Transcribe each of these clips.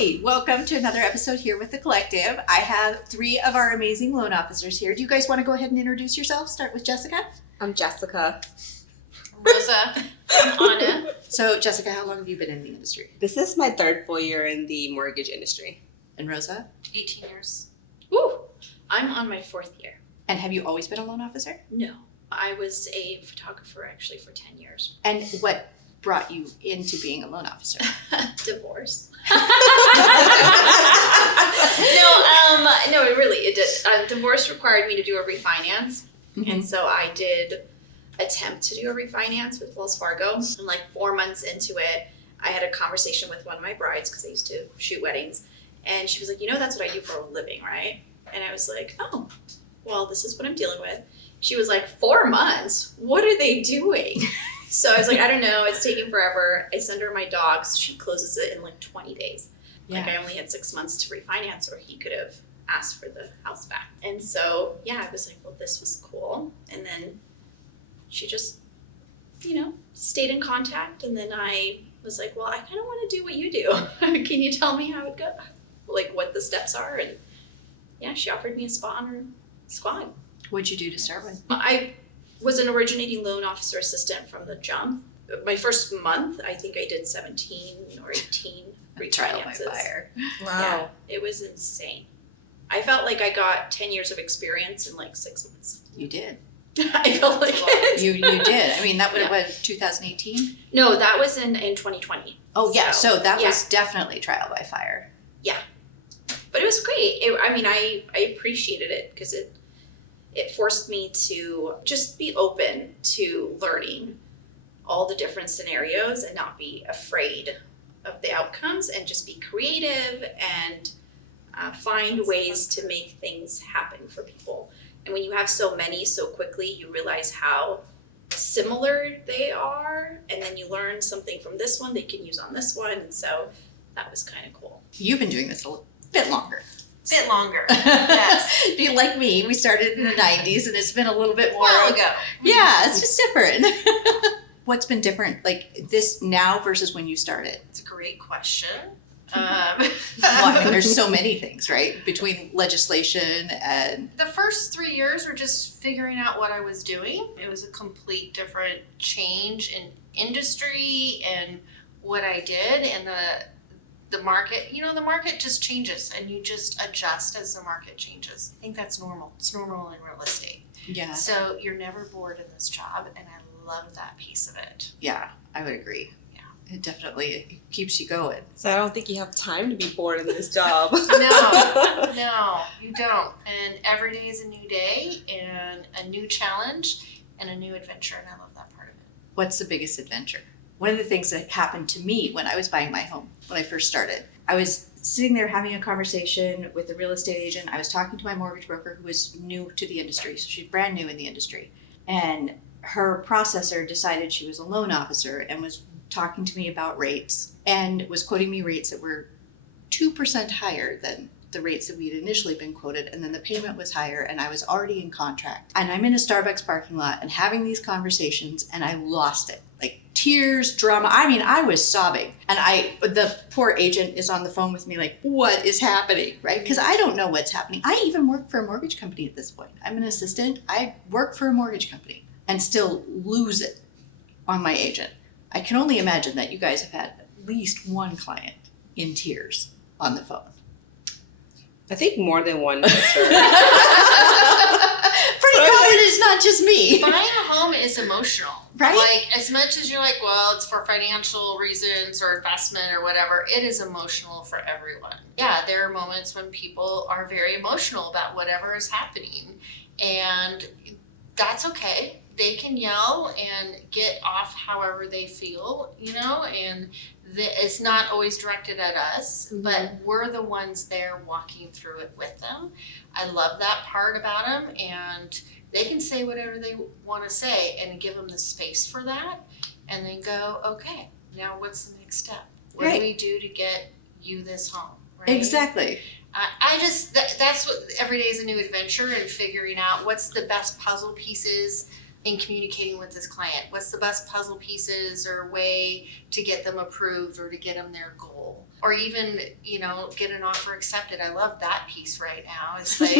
Hi, welcome to another episode here with the Collective. I have 3 of our amazing loan officers here. Do you guys want to go ahead and introduce yourselves? Start with Jessica. I'm Jessica. Rosa. I'm Anna. So Jessica, how long have you been in the industry? This is my 3rd full year in the mortgage industry. And Rosa? 18 years. Woo! I'm on my 4th year. And have you always been a loan officer? No. I was a photographer actually for 10 years. And what brought you into being a loan officer? Divorce. No, it did. Divorce required me to do a refinance. Mm-hmm. And so I did attempt to do a refinance with Wells Fargo. And like 4 months into it, I had a conversation with one of my brides because I used to shoot weddings. And she was like, that's what I do for a living, right? And I was like, oh, well, this is what I'm dealing with. She was like, 4 months? What are they doing? So I was like, I don't know. It's taking forever. I send her my dogs. She closes it in like 20 days. Yeah. Like I only had 6 months to refinance or he could have asked for the house back. And so, I was like, well, this was cool. And then she just, stayed in contact. And then I was like, well, I kind of want to do what you do. Can you tell me how it goes? Like what the steps are? And she offered me a spot on her squad. What'd you do to start with? I was an originating loan officer assistant from the jump. My first month, I think I did 17 or 18 Trial by refinances. fire. Yeah, it was insane. I felt like I got 10 years of experience in like 6 months. You did. I felt like it. You did. I mean, that would have been 2018? No, that was in 2020. Oh, yeah. So that yeah. was definitely trial by fire. Yeah. But it was great. I appreciated it because it forced me to just be open to learning all the different scenarios and not be afraid of the outcomes and just be creative and find ways to make things happen for people. And when you have so many so quickly, you realize how similar they are, and then you learn something from this one they can use on this one, and so that was kind of cool. You've been doing this a bit longer. Bit longer, yes. Be like me, we started in the 90s and it's been a little bit more. A while ago. Yeah, it's just different. What's been different, like this now versus when you started? It's a great question. Well, I mean, there's so many things, right? Between legislation and... The first 3 years were just figuring out what I was doing. It was a complete different change in industry and what I did, and the market, the market just changes and you just adjust as the market changes. I think that's normal. It's normal in real estate. Yeah. So you're never bored in this job, and I love that piece of it. Yeah, I would agree. Yeah. It definitely keeps you going. So I don't think you have time to be bored in this job. No, you don't. And every day is a new day and a new challenge and a new adventure, and I love that part of it. What's the biggest adventure? One of the things that happened to me when I was buying my home, when I first started, I was sitting there having a conversation with a real estate agent. I was talking to my mortgage broker who was new to the industry. So she's brand new in the industry. And her processor decided she was a loan officer and was talking to me about rates and was quoting me rates that were 2% higher than the rates that we had initially been quoted, and then the payment was higher, and I was already in contract. And I'm in a Starbucks parking lot and having these conversations, and I lost it. Like tears, drama. I mean, I was sobbing. And the poor agent is on the phone with me like, what is happening, right? Because I don't know what's happening. I even work for a mortgage company at this point. I'm an assistant. I work for a mortgage company and still lose it on my agent. I can only imagine that you guys have had at least one client in tears on the phone. I think more than one, for sure. Pretty common, it's not just me. Buying a home is emotional. Right? Like, as much as you're like, well, it's for financial reasons or investment or whatever, it is emotional for everyone. Yeah, there are moments when people are very emotional about whatever is happening, and that's okay. They can yell and get off however they feel, and it's not always directed at us, but we're the ones there walking through it with them. I love that part about them, and they can say whatever they want to say and give them the space for that, and then go, okay, now what's the next step? What do we do to get you this home? Right? Exactly. That's what every day is a new adventure, and figuring out what's the best puzzle pieces in communicating with this client. What's the best puzzle pieces or way to get them approved or to get them their goal? or even, get an offer accepted. I love that piece right now. It's like,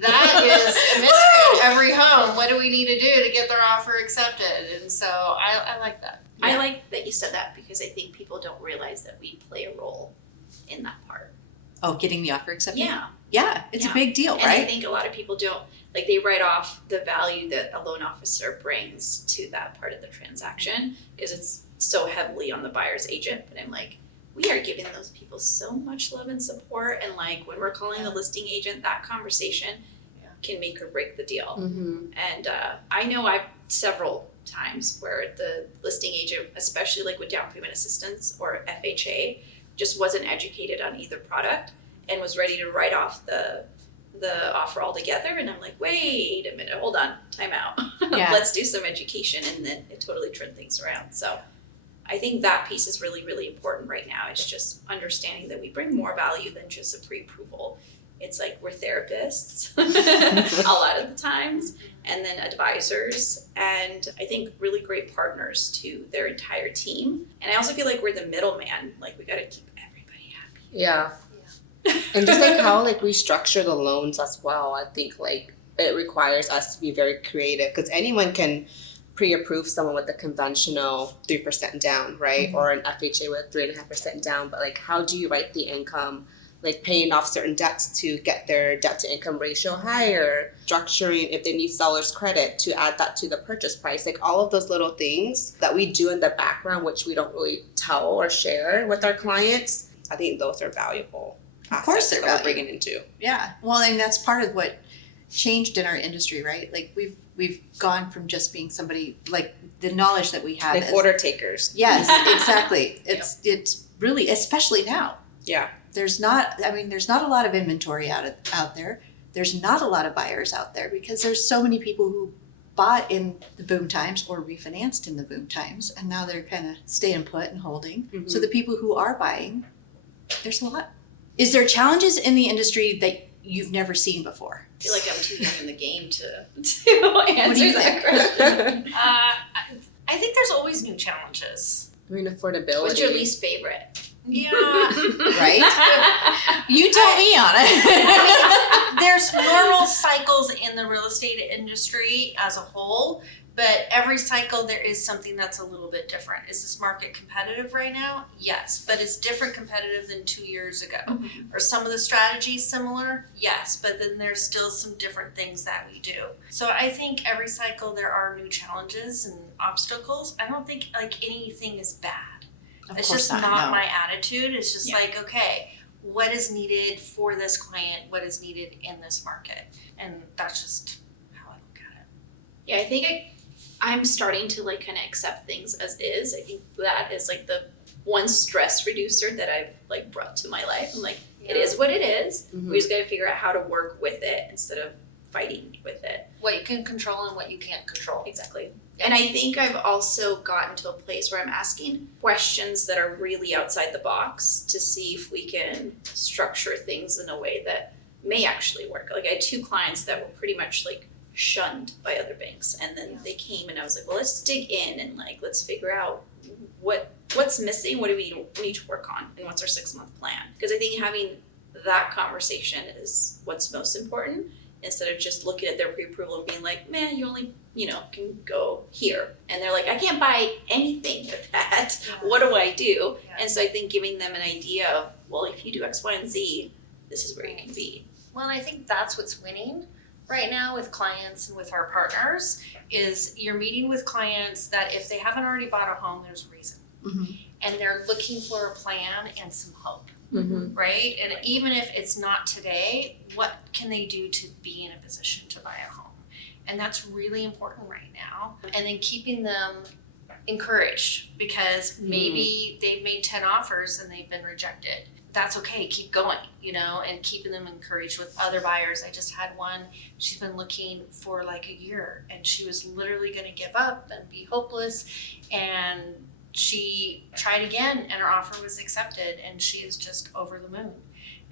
that is a mystery in every home. What do we need to do to get their offer accepted? And so I like that. I like that you said that because I think people don't realize that we play a role in that part. Oh, getting the offer accepted? Yeah. Yeah, it's a big deal, And right? I think a lot of people don't, like, they write off the value that a loan officer brings to that part of the transaction because it's so heavily on the buyer's agent. But I'm like, we are giving those people so much love and support. And like when we're calling the listing agent, that conversation can make or break the deal. Mm-hmm. And I know I've several times where the listing agent, especially like with down payment assistance or FHA, just wasn't educated on either product and was ready to write off the offer altogether. And I'm like, wait a minute, hold on, time out. Yeah. Let's do some education. And then it totally turned things around. So I think that piece is really, really important right now. It's just understanding that we bring more value than just a pre-approval. It's like we're therapists a lot of the times, and then advisors, and I think really great partners to their entire team. And I also feel like we're the middleman, like we gotta keep everybody happy. Yeah. And just like how like we structure the loans as well, I think like it requires us to be very creative because anyone can pre-approve someone with a conventional 3% down, right? Mm-hmm. Or an FHA with 3.5% down. But like how do you write the income? Like paying off certain debts to get their debt to income ratio higher, structuring if they need seller's credit to add that to the purchase price. Like all of those little things that we do in the background, which we don't really tell or share with our clients, I think those are valuable. Of course they're assets that we're valuable. bringing into. Yeah, well, and that's part of what changed in our industry, right? Like we've gone from just being somebody, like the knowledge that we have Like order takers. Yes, exactly. It's really, especially now. Yeah. There's not a lot of inventory out there. There's not a lot of buyers out there because there's so many people who bought in the boom times or refinanced in the boom times, and now they're kind of staying put and holding. Mhm. So the people who are buying, there's a lot. Is there challenges in the industry that you've never seen before? I feel like I'm too young in the game to answer that question. I think there's always new challenges. I mean, affordability. What's your least favorite? Yeah. Right? You tell me on it. There's normal cycles in the real estate industry as a whole, but every cycle there is something that's a little bit different. Is this market competitive right now? Yes, but it's different competitive than 2 years ago. Are some of the strategies similar? Yes, but then there's still some different things that we do. So I think every cycle there are new challenges and obstacles. I don't think like anything is bad. Of It's course just not no. my attitude. It's just Yeah. like, okay, what is needed for this client? What is needed in this market? And that's just how I look at it. Yeah, I think I'm starting to like kind of accept things as is. I think that is like the one stress reducer that I've like brought to my life. I'm like, it is what it is. Mhm. We just got to figure out how to work with it instead of fighting with it. What you can control and what you can't control. Exactly. And I think I've also gotten to a place where I'm asking questions that are really outside the box to see if we can structure things in a way that may actually work. Like I had 2 clients that were pretty much like shunned by other banks, and then they came and I was like, well, let's dig in and like let's figure out what's missing, what do we need to work on, and what's our 6-month plan. Because I think having that conversation is what's most important, instead of just looking at their pre-approval and being like, man, you only can go here. And they're like, I can't buy anything with that. Yeah. What do I do? Yeah. And so I think giving them an idea of, well, if you do X, Y, and Z, this is where you can be. Well, I think that's what's winning right now with clients and with our partners is you're meeting with clients that if they haven't already bought a home, there's a reason. Mhm. And they're looking for a plan and some hope. Mm-hmm. Right? And even if it's not today, what can they do to be in a position to buy a home? And that's really important right now. And then keeping them encouraged because maybe they've made 10 offers and they've been rejected. That's okay, keep going, and keeping them encouraged with other buyers. I just had one, she's been looking for like a year and she was literally gonna give up and be hopeless, and she tried again and her offer was accepted and she is just over the moon.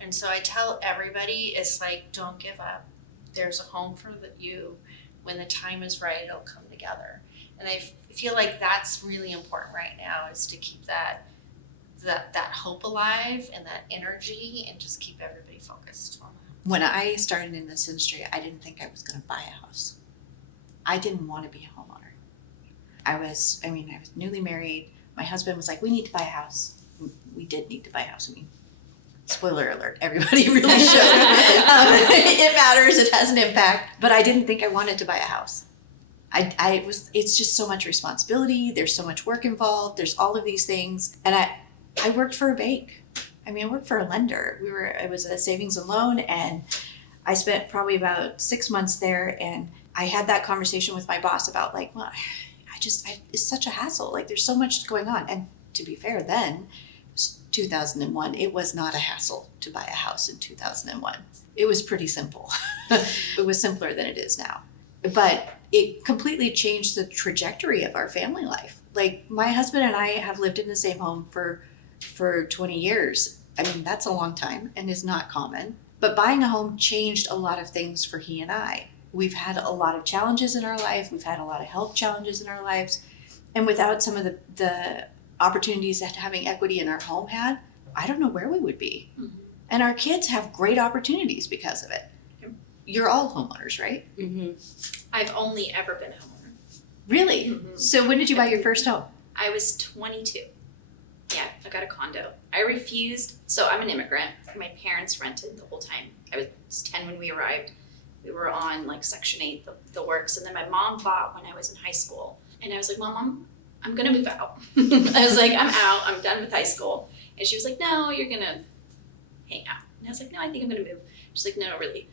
And so I tell everybody, it's like, don't give up. There's a home for you. When the time is right, it'll come together. And I feel like that's really important right now, is to keep that that hope alive and that energy and just keep everybody focused on that. When I started in this industry, I didn't think I was going to buy a house. I didn't want to be a homeowner. I was newly married. My husband was like, we need to buy a house. We did need to buy a house. I mean, spoiler alert, everybody really should. It matters, it has an impact. But I didn't think I wanted to buy a house. It's just so much responsibility. There's so much work involved. There's all of these things. And I worked for a bank. I worked for a lender. It was a savings and loan, and I spent probably about 6 months there, and I had that conversation with my boss about like, well, it's such a hassle. Like there's so much going on. And to be fair, then, it was 2001, it was not a hassle to buy a house in 2001. It was pretty simple. It was simpler than it is now. But it completely changed the trajectory of our family life. Like my husband and I have lived in the same home for 20 years. That's a long time and is not common. But buying a home changed a lot of things for he and I. We've had a lot of challenges in our life. We've had a lot of health challenges in our lives. And without some of the opportunities that having equity in our home had, I don't know where we would be. Mm-hmm. And our kids have great opportunities because of it. You're all homeowners, right? Mm-hmm. I've only ever been a homeowner. Really? Mhm. So when did you buy your first home? I was 22. Yeah, I got a condo. I refused. So I'm an immigrant. My parents rented the whole time. I was 10 when we arrived. We were on like Section 8, the works. And then my mom bought when I was in high school. And I was like, Mom, I'm going to move out. I was like, I'm out. I'm done with high school. And she was like, no, you're going to hang out. And I was like, no, I think I'm going to move. She's like, no, really.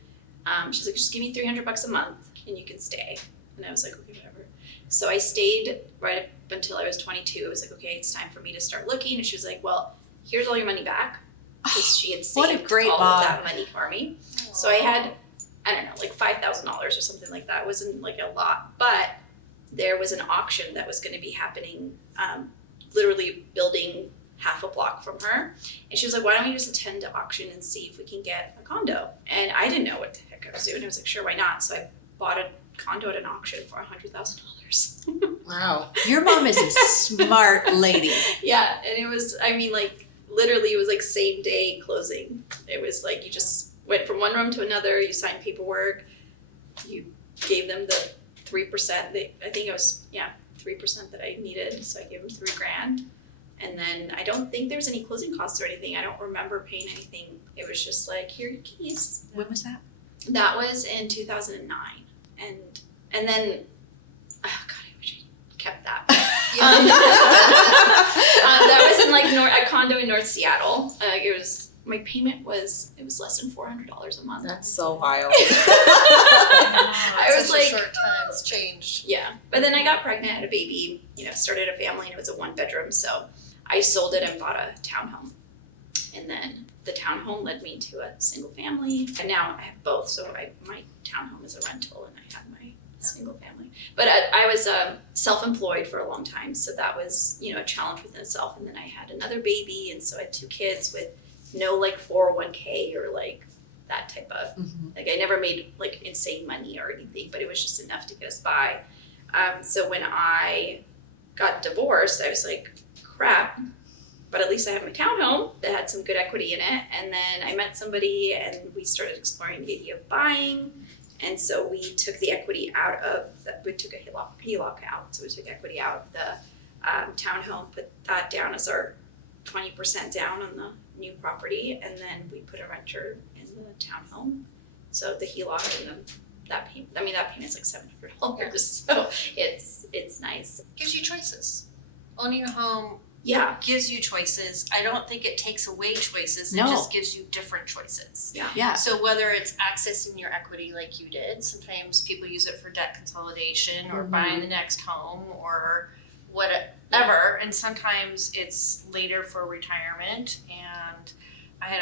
She's like, just give me $300 a month and you can stay. And I was like, okay, whatever. So I stayed right up until I was 22. I was like, okay, it's time for me to start looking. And she was like, well, here's all your money back. Because she had What a saved great all mom. of that money for me. So I had, I don't know, like $5,000 or something like that. It wasn't like a lot, but there was an auction that was going to be happening, literally building half a block from her. And she was like, why don't we just attend the auction and see if we can get a condo? And I didn't know what the heck I was doing. I was like, sure, why not? So I bought a condo at an auction for $100,000. Wow. Your mom is a smart lady. Yeah, and it was, literally it was like same day closing. It was like you just went from one room to another, you signed paperwork, you gave them the 3%. I think it was, 3% that I needed, so I gave them $3,000. And then I don't think there was any closing costs or anything. I don't remember paying anything. It was just like, here are your keys. When was that? That was in 2009. And then, oh God, I wish I kept that. That was in like a condo in North Seattle. My payment was less than $400 a month. That's so wild. I was like, short time, it's changed. yeah. But then I got pregnant, had a baby, started a family, and it was a 1-bedroom. So I sold it and bought a townhome. And then the townhome led me to a single family. And now I have both. So my townhome is a rental and I have my single family. But I was self-employed for a long time. So that was, a challenge within itself. And then I had another baby. And so I had 2 kids with no like 401k or like that type of, like I never made like insane money or anything, but it was just enough to get us by. So when I got divorced, I was like, crap, but at least I have my townhome that had some good equity in it. And then I met somebody and we started exploring the idea of buying. And so we took the equity we took a HELOC out. So we took equity out of the townhome, put that down as our 20% down on the new property, and then we put a renter in the townhome. So the HELOC and that payment's like $700. So it's nice. Gives you choices. Owning a home Yeah. gives you choices. I don't think it takes away choices. No. It just gives you different choices. Yeah. So whether it's accessing your equity like you did, sometimes people use it for debt consolidation or buying the next home or whatever, and sometimes it's later for retirement. And I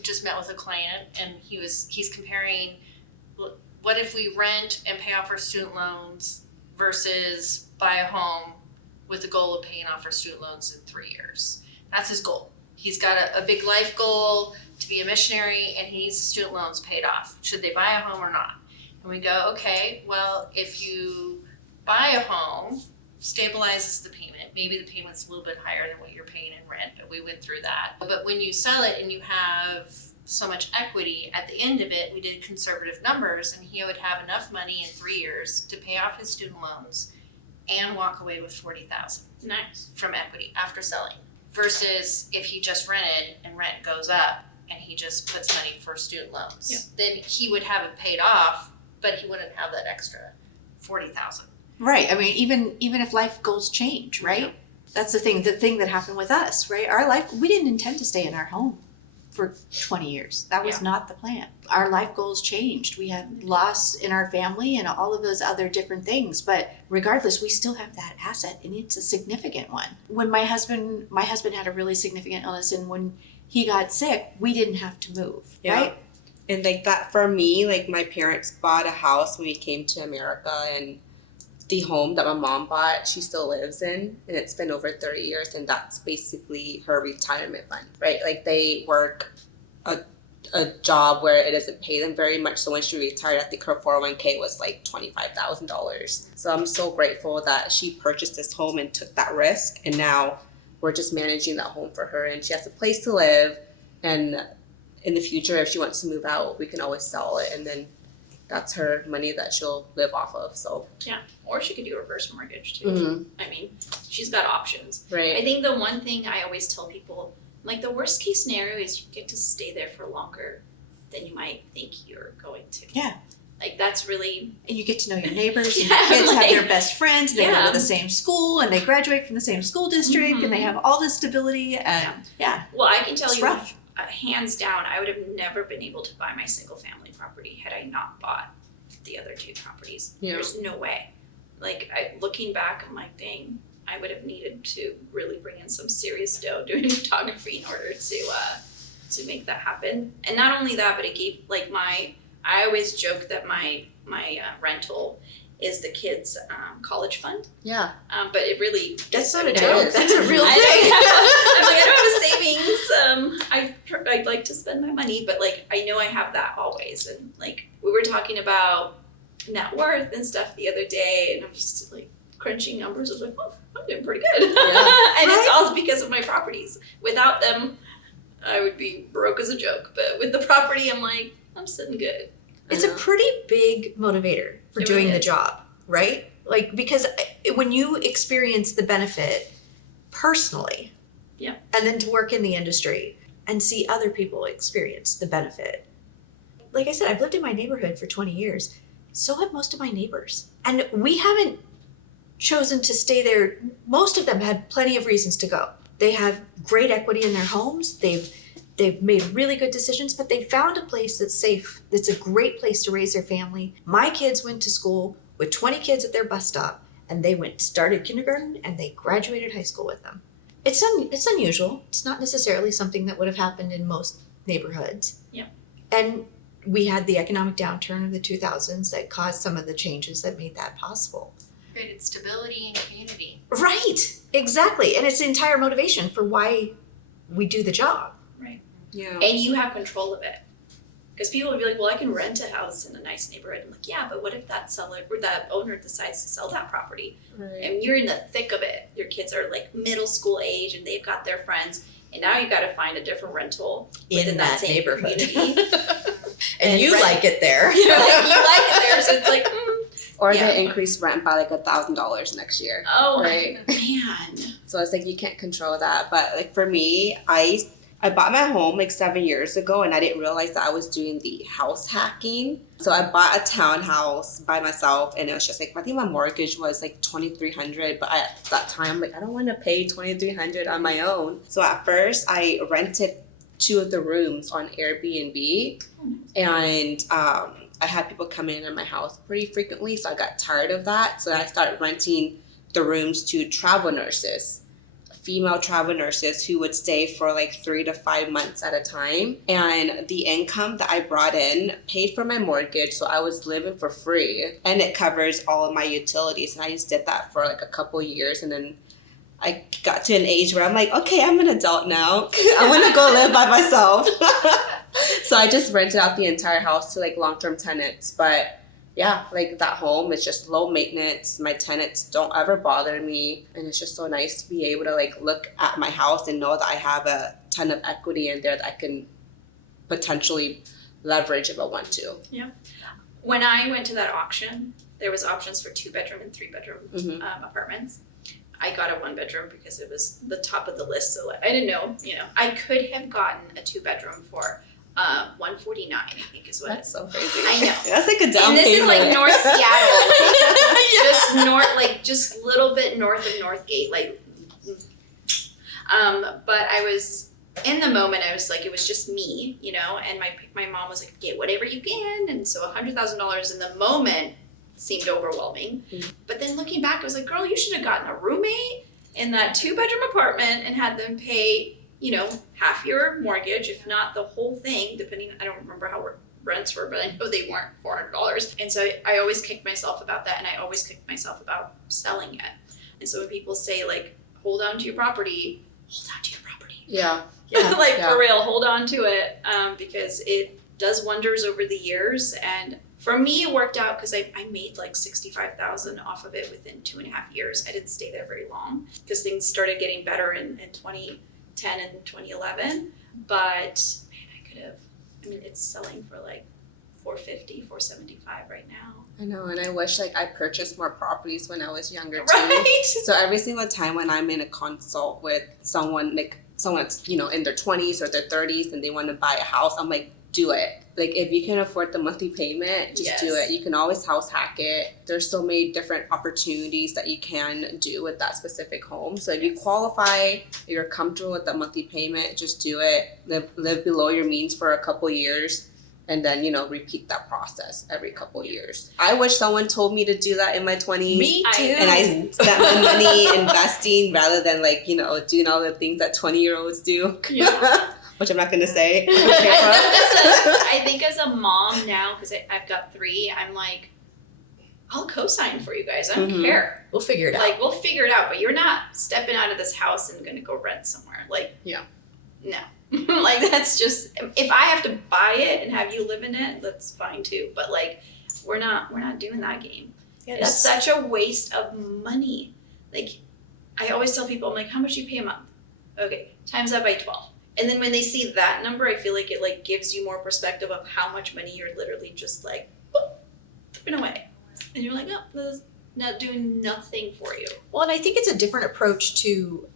just met with a client and he's comparing what if we rent and pay off our student loans versus buy a home with the goal of paying off our student loans in 3 years. That's his goal. He's got a big life goal to be a missionary and he needs the student loans paid off. Should they buy a home or not? And we go, okay, well, if you buy a home stabilizes the payment. Maybe the payment's a little bit higher than what you're paying in rent, but we went through that. But when you sell it and you have so much equity, at the end of it, we did conservative numbers, and he would have enough money in 3 years to pay off his student loans and walk away with $40,000 Nice. from equity after selling. Versus if he just rented and rent goes up and he just puts money for student loans, Yeah. then he would have it paid off, but he wouldn't have that extra $40,000. Right. I mean, even if life goals change, right? Yeah. That's the thing that happened with us, right? Our life, we didn't intend to stay in our home for 20 years. That was not the plan. Our life goals changed. We had loss in our family and all of those other different things, but regardless, we still have that asset, and it's a significant one. When my husband had a really significant illness, and when he got sick, we didn't have to move, right? And like that for me, like my parents bought a house when we came to America, and the home that my mom bought, she still lives in, and it's been over 30 years, and that's basically her retirement fund, right? Like they work a job where it doesn't pay them very much, so when she retired, I think her 401k was like $25,000. So I'm so grateful that she purchased this home and took that risk, and now we're just managing that home for her, and she has a place to live, and in the future, if she wants to move out, we can always sell it, and then that's her money that she'll live off of. So Or she could do a reverse mortgage too. Mhm. I mean, she's got options. I right, think the one thing I always tell people, like the worst case scenario is you get to stay there for longer than you might think you're going to. Yeah. Like that's really, And you get to know your neighbors, and Yeah, your kids have their like- best friends, they go Yeah. to the same school, and they graduate from the same school district, and they have all this stability, and well, I can tell it's you, rough. hands down, I would have never been able to buy my single family property had I not bought the other two properties. Yeah. There's no way. Like looking back, I'm like, dang, I would have needed to really bring in some serious dough doing photography in order to make that happen. And not only that, but it gave like I always joke that my rental is the kids' college fund. yeah, But it really That's is not what a it joke. is. That's a real I'm thing. like, I don't have a savings. I'd like to spend my money, but like I know I have that always. And like we were talking about net worth and stuff the other day, and I'm just like crunching numbers. I was like, oh, I'm doing pretty good. And it's all because of my properties. Without them, I would be broke as a joke. But with the property, I'm like, I'm sitting good. It's a pretty big motivator for It doing really the is. job, right? Like, because when you experience the benefit personally, Yeah. and then to work in the industry and see other people experience the benefit. Like I said, I've lived in my neighborhood for 20 years. So have most of my neighbors. And we haven't chosen to stay there. Most of them had plenty of reasons to go. They have great equity in their homes. They've made really good decisions, but they found a place that's safe, that's a great place to raise their family. My kids went to school with 20 kids at their bus stop, and they started kindergarten, and they graduated high school with them. It's unusual. It's not necessarily something that would have happened in most neighborhoods. Yeah. And we had the economic downturn of the 2000s that caused some of the changes that made that possible. Created stability and community. Right, exactly. And it's the entire motivation for why we do the job. yeah. And you have control of it. Because people would be like, well, I can rent a house in a nice neighborhood. I'm like, yeah, but what if that seller or that owner decides to sell that property? Right. And you're in the thick of it. Your kids are like middle school age and they've got their friends. And now you've got to find a different rental within that same community. And you rent- like it there. you like it there, so it's like, Or Yeah. they increase rent by like $1,000 next year. oh Right. man. So it's like you can't control that. But like for me, I bought my home like 7 years ago, and I didn't realize that I was doing the house hacking. So I bought a townhouse by myself, and it was just like, I think my mortgage was like $2,300, but at that time I'm like, I don't want to pay $2,300 on my own. So at first I rented 2 of the rooms on Airbnb, and I had people come in my house pretty frequently, so I got tired of that. So I started renting the rooms to travel nurses, female travel nurses who would stay for like 3 to 5 months at a time. And the income that I brought in paid for my mortgage, so I was living for free, and it covers all of my utilities. And I just did that for like a couple years, and then I got to an age where I'm like, okay, I'm an adult now. I want to go live by myself. So I just rented out the entire house to like long-term tenants, but yeah, like that home is just low maintenance. My tenants don't ever bother me. And it's just so nice to be able to like look at my house and know that I have a ton of equity in there that I can potentially leverage if I want to. When I went to that auction, there was options for 2-bedroom and 3-bedroom Mhm. apartments. I got a 1-bedroom because it was the top of the list, so I didn't know, I could have gotten a 2-bedroom for $149, I think is what. That's so crazy. I know. That's like a down And this is payment. like North Seattle, just north, like just a little bit north of Northgate, like. But I was in the moment. I was like, it was just me, and my mom was like, get whatever you can, and so $100,000 in the moment seemed overwhelming. Mhm. But then looking back, I was like, girl, you should have gotten a roommate in that 2-bedroom apartment and had them pay, half your mortgage, if not the whole thing, depending. I don't remember how rents were, but I know they weren't $400. And so I always kicked myself about that, and I always kicked myself about selling it. And so when people say like, hold on to your property, hold on to your property. Yeah. Like Yeah. for real, hold on to it, because it does wonders over the years. And for me, it worked out because I made like $65,000 off of it within 2.5 years. I didn't stay there very long because things started getting better in 2010 and 2011. But man, it's selling for like $450, $475 right now. I know, and I wish like I purchased more properties when I was younger too. Right? So every single time when I'm in a consult with someone that's, in their 20s or their 30s and they want to buy a house, I'm like, do it. Like if you can afford the monthly payment, just do Yes. it. You can always house hack it. There's so many different opportunities that you can do with that specific home. So if you qualify, you're comfortable with the monthly payment, just do it. Live below your means for a couple years. And then, repeat that process every couple years. I wish someone told me to do that in my 20s. Me too. And I spent my money investing rather than doing all the things that 20-year-olds do. Yeah. Which I'm not going to say. I think as a mom now, because I've got 3, I'm like, I'll co-sign for you guys. I don't Mhm. care. We'll figure it out. Like, we'll figure it out, but you're not stepping out of this house and gonna go rent somewhere. Like, Yeah. No. Like, that's just, if I have to buy it and have you live in it, that's fine too. But like, we're not doing that game. Yeah, It's such a waste of money. Like, I always tell people, I'm like, how much do you pay a month? Okay, times that by 12. And then when they see that number, I feel like it like gives you more perspective of how much money you're literally just like, boop, throwing away. And you're like, oh, this is not doing nothing for you. Well, and I think it's a different approach to,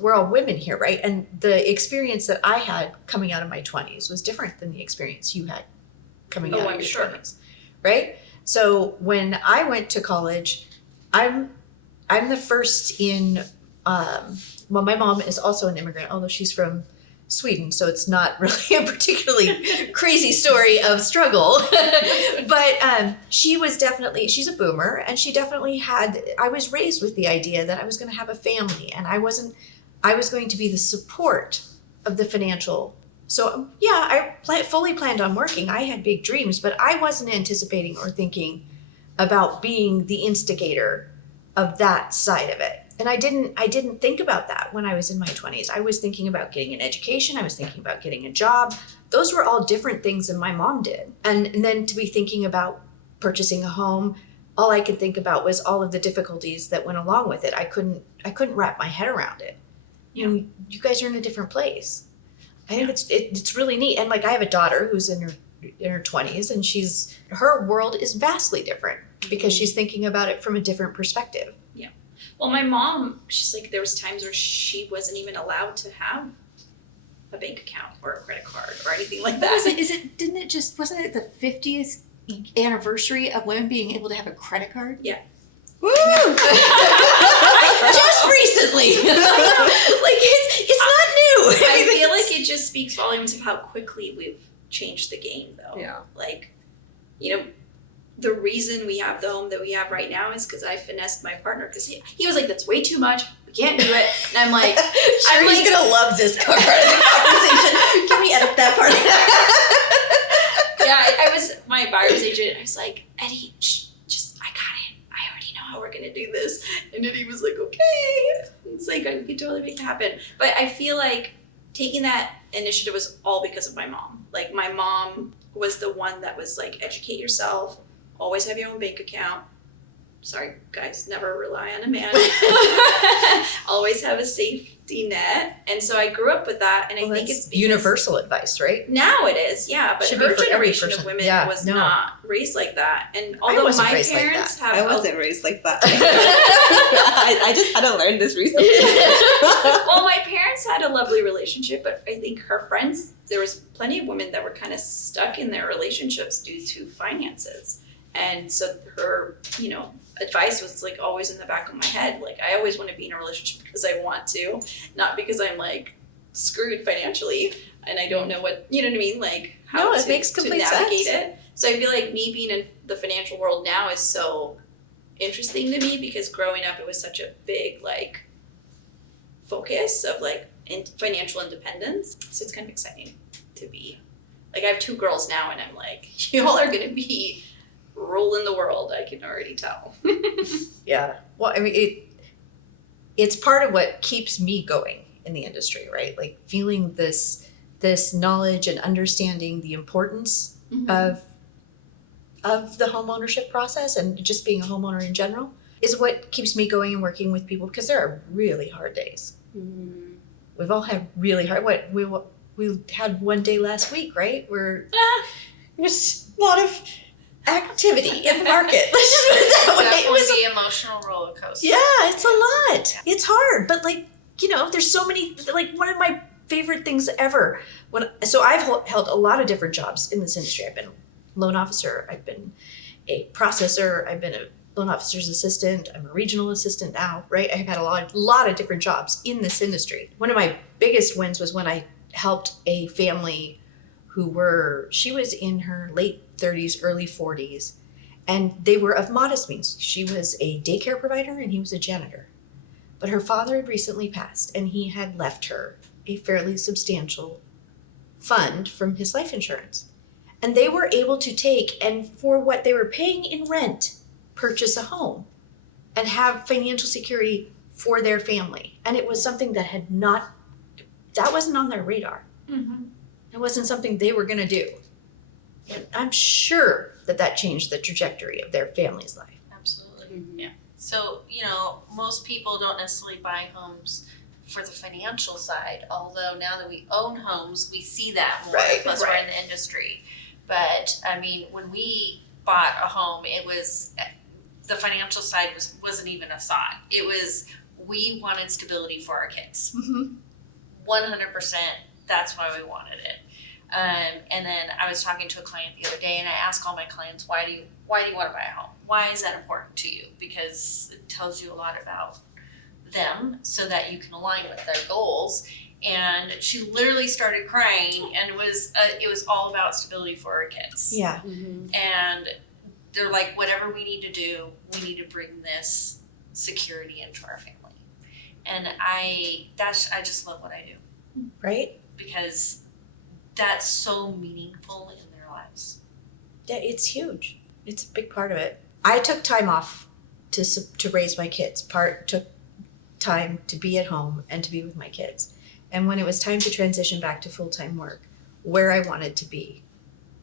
we're all women here, right? And the experience that I had coming out of my 20s was different than the experience you had coming Oh, out I'm of your sure. 20s, right? So when I went to college, I'm the first in, well, my mom is also an immigrant, although she's from Sweden, so it's not really a particularly crazy story of struggle. But she's a boomer, and she definitely I was raised with the idea that I was going to have a family, and I was going to be the support of the financial. So yeah, I fully planned on working. I had big dreams, but I wasn't anticipating or thinking about being the instigator of that side of it. And I didn't think about that when I was in my 20s. I was thinking about getting an education. I was thinking about getting a job. Those were all different things than my mom did. And then to be thinking about purchasing a home, all I could think about was all of the difficulties that went along with it. I couldn't wrap my head around it. You guys are in a different place. I think it's really neat. And like, I have a daughter who's in her 20s, and her world is vastly different because she's thinking about it from a different perspective. Well, my mom, she's like, there was times where she wasn't even allowed to have a bank account or a credit card or anything like that. Wasn't it the 50th anniversary of women being able to have a credit card? Yeah. Woo! Just recently. Like, it's not new. I feel like it just speaks volumes of how quickly we've changed the game, though. Yeah. Like, the reason we have the home that we have right now is because I finessed my partner, because he was like, that's way too much. We can't do it. And I'm like, He's gonna love this part of the conversation. Can we edit that part? yeah, I was my buyer's agent. I was like, Eddie, I got it. I already know how we're gonna do this. And then he was like, okay. It's like, I can totally make it happen. But I feel like taking that initiative was all because of my mom. Like, my mom was the one that was like, educate yourself, always have your own bank account. Sorry, guys, never rely on a man. Always have a safety net. And so I grew up with that, and I think it's because universal advice, right? now it is, yeah. But Should be her for every generation of person. women Yeah, was no. not raised like that. And although wasn't my raised like parents that. have I wasn't raised like that. I just had to learn this recently. well, my parents had a lovely relationship, but I think her friends, there was plenty of women that were kind of stuck in their relationships due to finances. And so her, advice was like always in the back of my head. Like, I always want to be in a relationship because I want to, not because I'm like screwed financially and I don't know what, you know what I mean? Like how No, it to, makes to complete navigate sense. it. So I feel like me being in the financial world now is so interesting to me because growing up it was such a big like focus of like financial independence. So it's kind of exciting to be like, I have 2 girls now and I'm like, y'all are gonna be ruling the world, I can already tell. Yeah. Well, I mean, it's part of what keeps me going in the industry, right? Like feeling this knowledge and understanding the importance of the home ownership process and just being a homeowner in general is what keeps me going and working with people, because there are really hard days. We've all had really hard. We had one day last week, right? Where it was a lot of activity in the market. Let's just put it that way. It Definitely was the emotional roller coaster. yeah, it's a lot. It's hard, but like, there's so many, like one of my favorite things ever. So I've held a lot of different jobs in this industry. I've been a loan officer, I've been a processor, I've been a loan officer's assistant, I'm a regional assistant now, right? I've had a lot of different jobs in this industry. One of my biggest wins was when I helped a family she was in her late 30s, early 40s, and they were of modest means. She was a daycare provider and he was a janitor. But her father had recently passed and he had left her a fairly substantial fund from his life insurance. And they were able to take, and for what they were paying in rent, purchase a home and have financial security for their family. And it was something that wasn't on their radar. It wasn't something they were going to do. And I'm sure that changed the trajectory of their family's life. Absolutely. Yeah. So, most people don't necessarily buy homes for the financial side, although now that we own homes, we see that more, plus we're in the industry. But I mean, when we bought a home, it was, the financial side wasn't even a thought. It was, we wanted stability for our kids. 100%, that's why we wanted it. And then I was talking to a client the other day, and I ask all my clients, why do you want to buy a home? Why is that important to you? Because it tells you a lot about them so that you can align with their goals. And she literally started crying, and it was all about stability for our kids. Yeah. And they're like, whatever we need to do, we need to bring this security into our family. And I just love what I do. Right? Because that's so meaningful in their lives. Yeah, it's huge. It's a big part of it. I took time off to raise my kids. Took time to be at home and to be with my kids. And when it was time to transition back to full-time work, where I wanted to be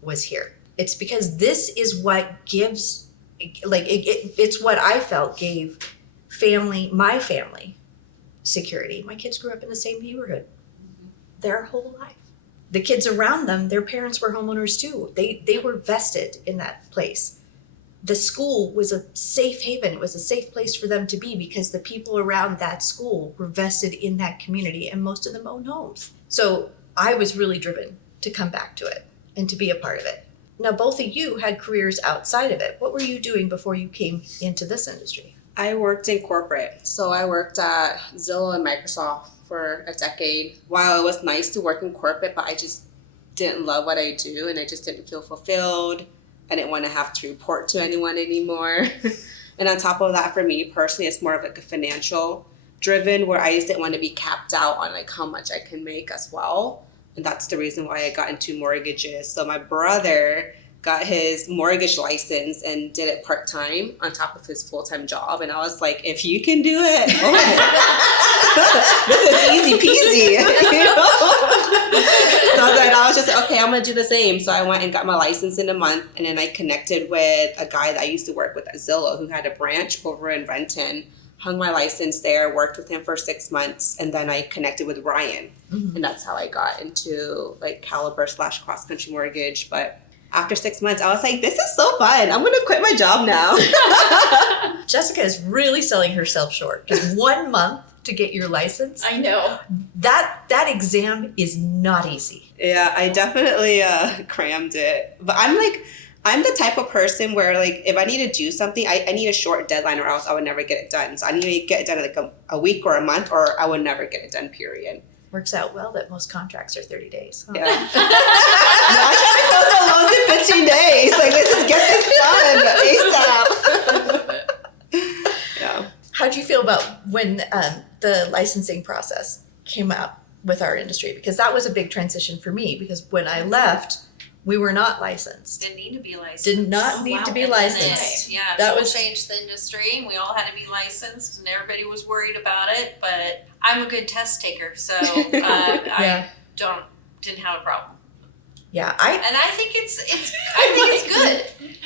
was here. It's because this is what gives, it's what I felt gave my family security. My kids grew up in the same neighborhood their whole life. The kids around them, their parents were homeowners too. They were vested in that place. The school was a safe haven. It was a safe place for them to be because the people around that school were vested in that community, and most of them own homes. So I was really driven to come back to it and to be a part of it. Now, both of you had careers outside of it. What were you doing before you came into this industry? I worked in corporate. So I worked at Zillow and Microsoft for a decade. While it was nice to work in corporate, but I just didn't love what I do and I just didn't feel fulfilled. I didn't want to have to report to anyone anymore. And on top of that, for me personally, it's more of like a financial driven where I just didn't want to be capped out on like how much I can make as well. And that's the reason why I got into mortgages. So my brother got his mortgage license and did it part-time on top of his full-time job. And I was like, if you can do it, This is easy peasy. You know? So then I was just like, okay, I'm gonna do the same. So I went and got my license in a month, and then I connected with a guy that I used to work with at Zillow who had a branch over in Renton. Hung my license there, worked with him for 6 months, and then I connected with Ryan. Mhm. And that's how I got into like Caliber / cross country mortgage. But after 6 months, I was like, this is so fun. I'm gonna quit my job now. Jessica is really selling herself short because 1 month to get your license, I know. that exam is not easy. Yeah, I definitely crammed it. But I'm the type of person where like if I need to do something, I need a short deadline or else I would never get it done. So I need to get it done in like a week or a month or I would never get it done, period. Works out well that most contracts are 30 days. Huh? Yeah. No, I try to close the loans in 15 days. Like, let's just get this done ASAP. Yeah. How'd you feel about when the licensing process came up with our industry? Because that was a big transition for me because when I left, we were not licensed. Didn't need to be licensed. Did not Oh, need wow. to be And then licensed. Yeah, That that was- changed the industry, and we all had to be licensed, and everybody was worried about it. But I'm a good test taker, so Yeah. I didn't have a problem. Yeah, And I think it's good.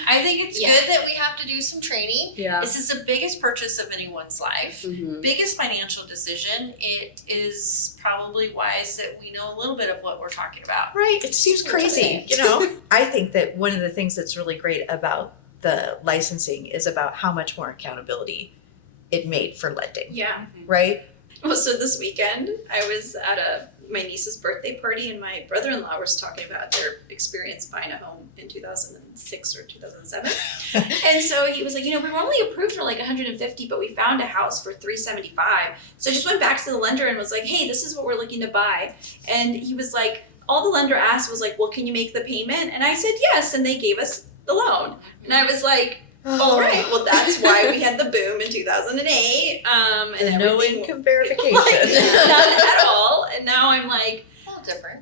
I think it's Yeah. good that we have to do some training. Yeah. This is the biggest purchase of anyone's life. Mm-hmm. Biggest financial decision. It is probably wise that we know a little bit of what we're talking about. right. It seems crazy, you know. I think that one of the things that's really great about the licensing is about how much more accountability it made for lending, Yeah. right? Well, so this weekend I was at my niece's birthday party, and my brother-in-law was talking about their experience buying a home in 2006 or 2007. And so he was like, we were only approved for like 150, but we found a house for 375. So I just went back to the lender and was like, hey, this is what we're looking to buy. And he was like, all the lender asked was like, well, can you make the payment? And I said yes, and they gave us the loan. And I was like, all right, well, that's why we had the boom in 2008. And The no everything income verification. like, none at all. And now I'm like, A little different.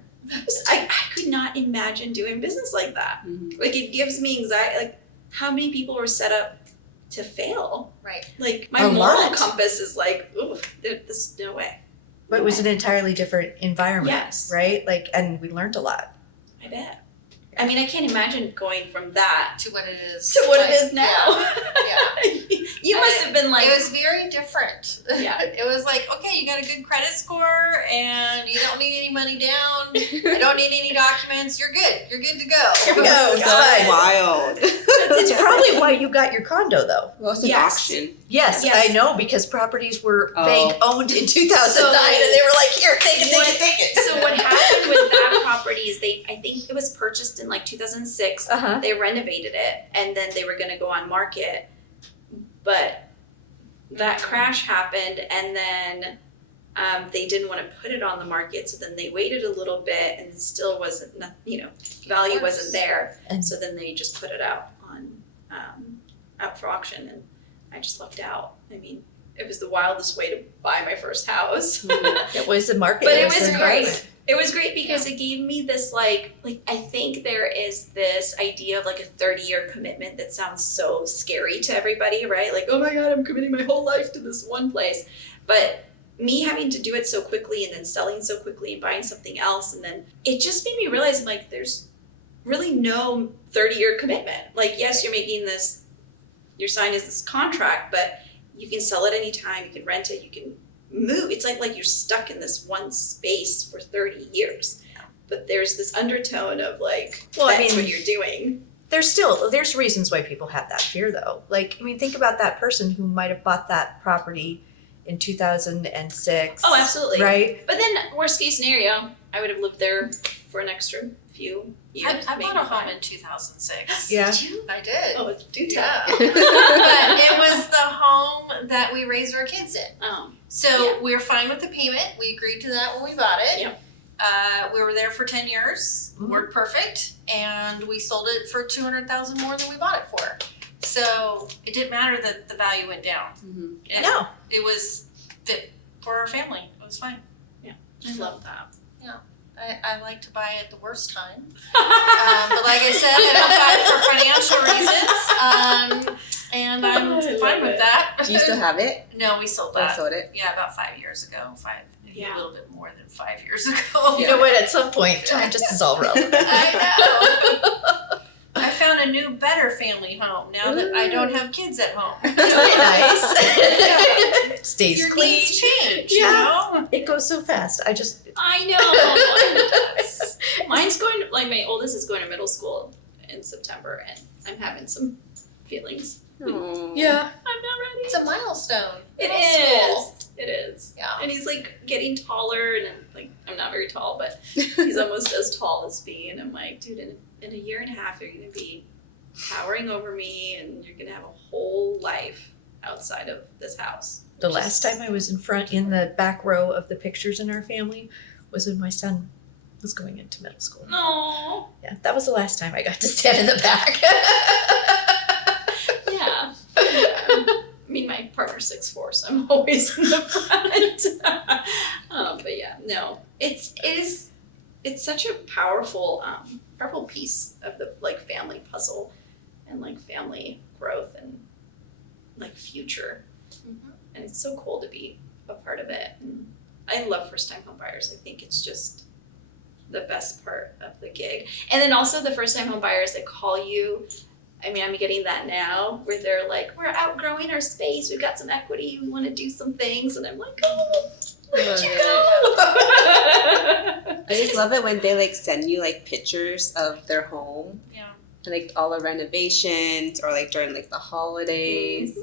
I could not imagine doing business like that. Mm-hmm. Like, it gives me anxiety. Like, how many people are set up to fail? Right. Like, my A moral lot. compass is like, ooh, there's no way. But it was an entirely different environment, Yes. right? Like, and we learned a lot. I bet. I mean, I can't imagine going from that To what it is. to what Like, it is now. Yeah. You must have been like, It was very different. Yeah. It was like, okay, you got a good credit score and you don't need any money down. You don't need any documents. You're good. You're good to go. Here we go. It's So fine. wild. It's probably why you got your condo, though. Well, it's an Yes. auction. Yes, Yes. I know, because properties were Oh. bank owned in 2009, and they were like, "Here, take it, take it, take it." So what happened with that property is I think it was purchased in like 2006. Uh-huh. They renovated it, and then they were gonna go on market, but that crash happened, and then they didn't want to put it on the market, so then they waited a little bit, and it still wasn't, value wasn't there, And- so then they just put it out on out for auction, and I just lucked out. I mean, it was the wildest way to buy my first house. It was the market. But it was the great. environment. It was great because it gave me this like I think there is this idea of like a 30-year commitment that sounds so scary to everybody, right? Like, oh my God, I'm committing my whole life to this one place. But me having to do it so quickly and then selling so quickly and buying something else, and then it just made me realize I'm like, there's really no 30-year commitment. Like, yes, you're signing this contract, but you can sell it anytime, you can rent it, you can move. It's like you're stuck in this one space for 30 years. But there's this undertone of like, Well, I that's mean- what you're doing. There's reasons why people have that fear, though. Like, I mean, think about that person who might have bought that property in 2006. Oh, absolutely. Right? But then, worst case scenario, I would have lived there for an extra few years. I maybe bought a home 5. in 2006. Yeah. Did you? I did. Oh, do tell. Yeah. But it was the home that we raised our kids in. Oh, So Yeah. we were fine with the payment. We agreed to that when we bought it. Yep. We were there for 10 years, Mhm. worked perfect, and we sold it for $200,000 more than we bought it for. So it didn't matter that the value went down. Mm-hmm. It, No. it was fit for our family. It was fine. I love that. I like to buy at the worst time. But like I said, I don't buy it for financial reasons. And I'm fine with that. Do you still have it? No, we sold Or that. sold it? Yeah, about 5 years ago. Maybe Yeah. a little bit more than 5 years ago. You know what? At some point, time just is all relevant. I know. I found a new, better family home now that I don't have kids at home. Isn't it nice? It stays Your clean. needs change, Yeah. you know? It goes so fast. I know. Mine's going, like my oldest is going to middle school in September, and I'm having some feelings. Oh. Yeah. I'm not ready. It's a milestone. It Middle is. school. It is. Yeah. And he's like getting taller, and I'm not very tall, but he's almost as tall as me. And I'm like, dude, in a year and a half, you're gonna be towering over me, and you're gonna have a whole life outside of this house. The last time I was in the back row of the pictures in our family was when my son was going into middle school. No. Yeah, that was the last time I got to stand in the back. Yeah. I mean, my partner's 6'4", so I'm always in the front. But yeah, no, it's such a powerful piece of the like family puzzle and like family growth and like future. Mhm. And it's so cool to be a part of it. And I love first time home buyers. I think it's just the best part of the gig. And then also the first time home buyers that call you. I mean, I'm getting that now where they're like, we're outgrowing our space. We've got some equity. We want to do some things. And I'm like, oh, where'd you go? I just love it when they like send you like pictures of their home. Yeah. And, like all the renovations or like during like the holidays.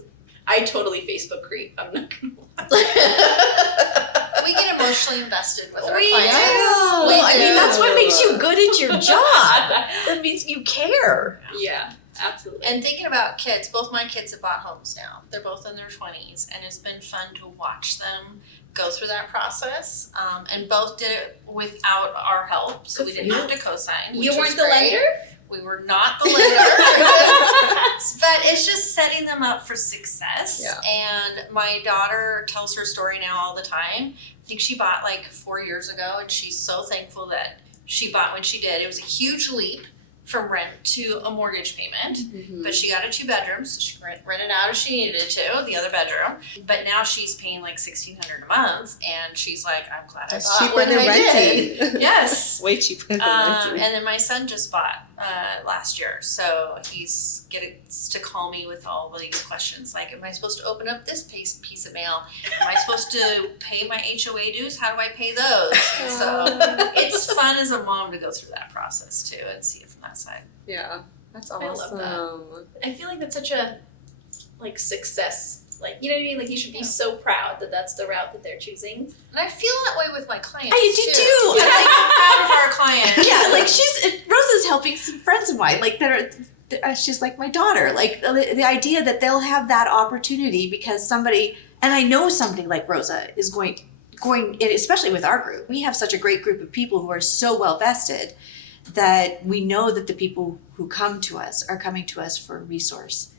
I totally Facebook creep. I'm not going to lie. We get emotionally invested with our We clients. do. Well, I mean, that's what do. makes you good at your job. That means you care. Yeah, absolutely. And thinking about kids, both my kids have bought homes now. They're both in their 20s, and it's been fun to watch them go through that process. And both did it without our help, so we didn't have to co-sign. You which weren't was the great. lender? We were not the lender. But it's just setting them up for success. Yeah. And my daughter tells her story now all the time. I think she bought like 4 years ago, and she's so thankful that she bought when she did. It was a huge leap from rent to a mortgage payment, Mm-hmm. but she got a 2-bedroom, so she rented out if she needed to, the other bedroom. But now she's paying like $1,600 a month, and she's like, I'm glad That's I bought cheaper when than I did. renting. Yes. Way cheaper than And renting. then my son just bought last year, so he's gets to call me with all these questions like, am I supposed to open up this piece of mail? Am I supposed to pay my HOA dues? How do I pay those? And so it's fun as a mom to go through that process too and see it from that side. Yeah, that's I awesome. love I feel like that's such a like success. Like, you know what I mean? Like you should be so proud that that's the route that they're choosing. And I feel that way with my clients I do too. I'm like proud of our clients. Yeah, like Rosa's helping some friends of mine, like that are, she's like my daughter. Like the idea that they'll have that opportunity because somebody, and I know somebody like Rosa is going, and especially with our group, we have such a great group of people who are so well vested that we know that the people who come to us are coming to us for a resource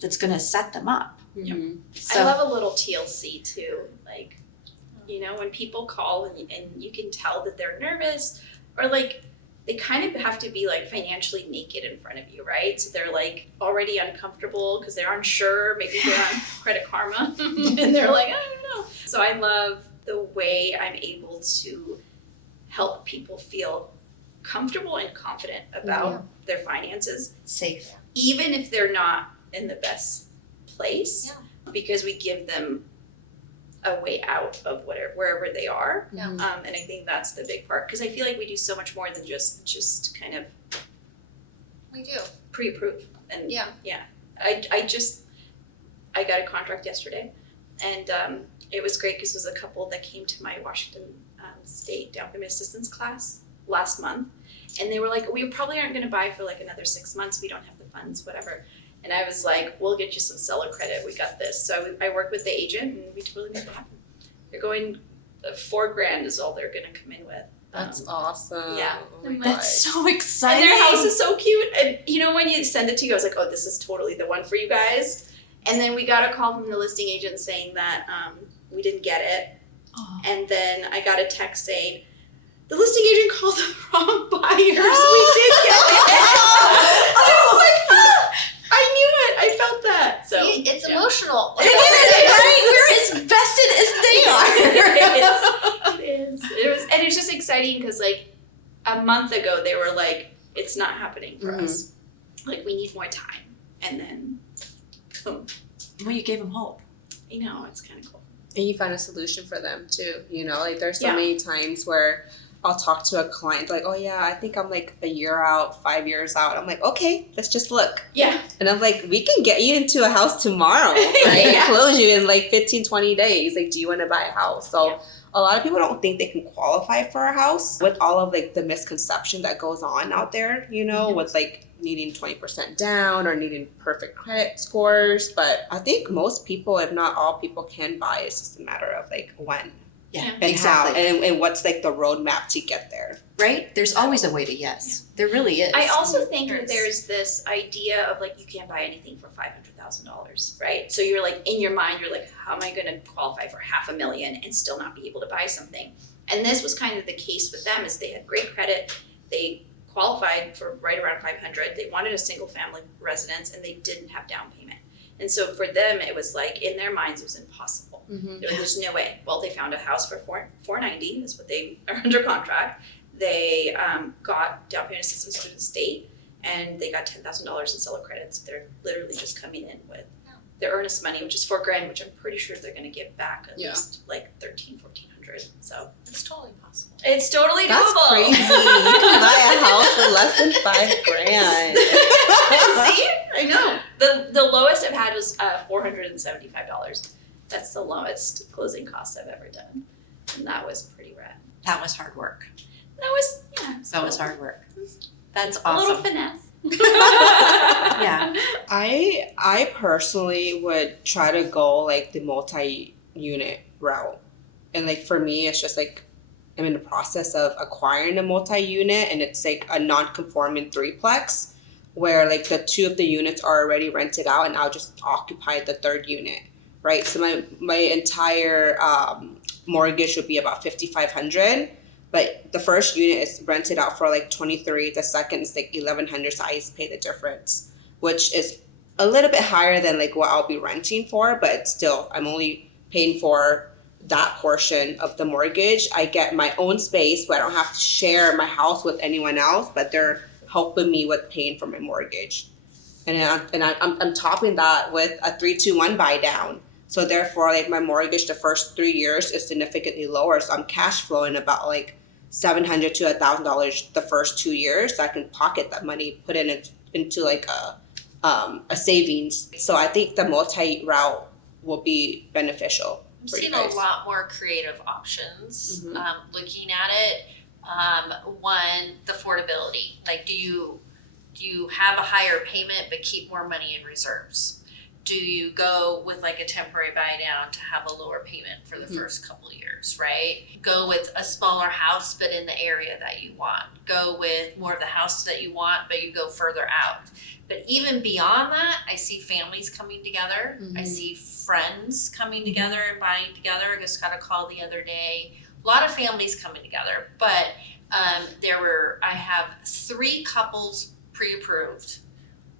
that's going to set them up. Mhm. So, I love a little TLC too. Like, you know, when people call and you can tell that they're nervous or like they kind of have to be like financially naked in front of you, right? So they're like already uncomfortable because they're unsure. Maybe they're on Credit Karma and they're like, I don't know. So I love the way I'm able to help people feel comfortable and confident about their finances, safe. even if they're not in the best place, because we give them a way out of wherever they are. Yeah. And I think that's the big part because I feel like we do so much more than just kind of We do. pre-approve. And Yeah. I got a contract yesterday, and it was great because it was a couple that came to my Washington State down payment assistance class last month, and they were like, we probably aren't going to buy for like another 6 months. We don't have the funds, whatever. And I was like, we'll get you some seller credit. We got this. So I worked with the agent, and we totally made it happen. They're going, $4,000 is all they're going to come in with. That's awesome. yeah. Oh my That's gosh. so And exciting. their house is so cute. And you know, when you send it to you, I was like, oh, this is totally the one for you guys. And then we got a call from the listing agent saying that we didn't get it. Oh. And then I got a text saying, the listing agent called the wrong buyers. We did get it. I was like, I knew it. I felt that. So a month ago they were like, it's not happening for Mhm. us. Like, we need more time. And then, boom. Well, you gave them hope. You know, it's kind of cool. And you find a solution for them too, you know, like there's so Yeah. many times where I'll talk to a client like, oh yeah, I think I'm like a year out, 5 years out. I'm like, okay, let's just look. Yeah. And I'm like, we can get you into a house tomorrow, right? Yeah. And close you in like 15, 20 days. Like, do you want to buy a house? So Yeah. a lot of people don't think they can qualify for a house with all of like the misconception that goes on out there, you know, Mhm. with like needing 20% down or needing perfect credit scores. But I think most people, if not all people, can buy. It's just a matter of like when Yeah, and exactly. how and what's like the roadmap to get there. Right? There's always a way to yes. There really is. I also think that There's- there's this idea of like, you can't buy anything for $500,000, right? So you're like, in your mind, you're like, how am I gonna qualify for $500,000 and still not be able to buy something? And this was kind of the case with them, is they had great credit, they qualified for right around 500, they wanted a single family residence, and they didn't have down payment. And so for them, it was like, in their minds, it was impossible. Mm-hmm. They're like, there's no way. Well, they found a house for $490, is what they are under contract. They got down payment assistance through the state, and they got $10,000 in seller credits. They're literally just coming in with their earnest money, which is $4,000, which I'm pretty sure they're gonna get back at Yeah. least like $1,300-1,400. So It's totally possible. it's totally That's doable. crazy. You can buy a house for less than $5,000. See, I know. The lowest I've had was $475. That's the lowest closing costs I've ever done, and that was pretty rad. That was hard work. That was That was hard work. That's a little awesome. finesse. Yeah. I personally would try to go like the multi-unit route. And like for me, it's just like I'm in the process of acquiring a multi-unit, and it's like a non-conforming threeplex where like the two of the units are already rented out, and I'll just occupy the third unit, right? So my entire mortgage would be about $5,500, but the first unit is rented out for like $23,000. The second is like $1,100, so I just pay the difference, which is a little bit higher than like what I'll be renting for, but still I'm only paying for that portion of the mortgage. I get my own space, so I don't have to share my house with anyone else, but they're helping me with paying for my mortgage. And I'm topping that with a 3-2-1 buy down. So therefore, like my mortgage the first 3 years is significantly lower. So I'm cash flowing about like $700 to $1,000 the first 2 years. So I can pocket that money, put it into like a savings. So I think the multi route will be beneficial. I'm for you seeing guys. a lot more creative options. Mhm. Looking at it, one, the affordability. Like, do you have a higher payment but keep more money in reserves? Do you go with like a temporary buy down to have a lower payment for the Mhm. first couple of years, right? Go with a smaller house but in the area that you want. Go with more of the house that you want but you go further out. But even beyond that, I see families coming together. I Mhm. see friends coming together and buying together. I just got a call the other day. A lot of families coming together, but I have 3 couples pre-approved,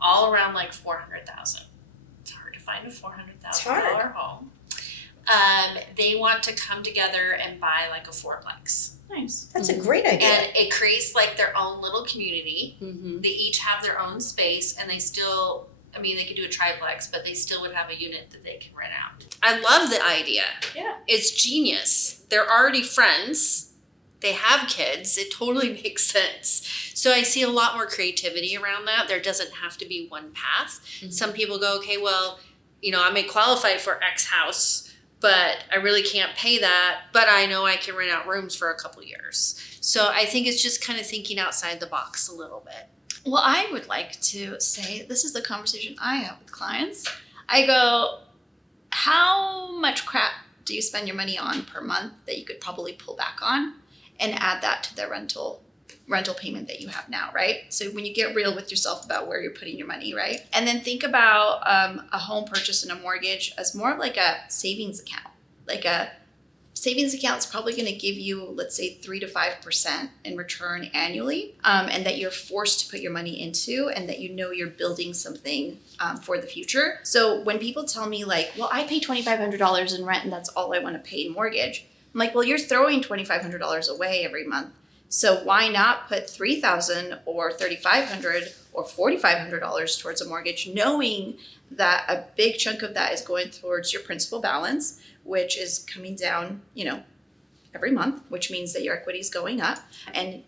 all around like $400,000. It's hard to find a $400,000 home. They want to come together and buy like a fourplex. Nice. That's a great idea. And it creates like their own little community. Mm-hmm. They each have their own space, and they still, they could do a triplex, but they still would have a unit that they can rent out. I love the idea. Yeah. It's genius. They're already friends. They have kids. It totally makes sense. So I see a lot more creativity around that. There doesn't have to be one path. Mhm. Some people go, okay, well, I may qualify for X house, but I really can't pay that, but I know I can rent out rooms for a couple years. So I think it's just kind of thinking outside the box a little bit. Well, I would like to say this is the conversation I have with clients. I go, how much crap do you spend your money on per month that you could probably pull back on and add that to the rental payment that you have now, right? So when you get real with yourself about where you're putting your money, right? And then think about a home purchase and a mortgage as more of like a savings account. Like a savings account is probably going to give you, let's say, 3 to 5% in return annually, and that you're forced to put your money into, and that you're building something for the future. So when people tell me like, well, I pay $2,500 in rent and that's all I want to pay in mortgage, I'm like, well, you're throwing $2,500 away every month So why not put $3,000 or $3,500 or $4,500 towards a mortgage, knowing that a big chunk of that is going towards your principal balance, which is coming down, every month, which means that your equity is going up. And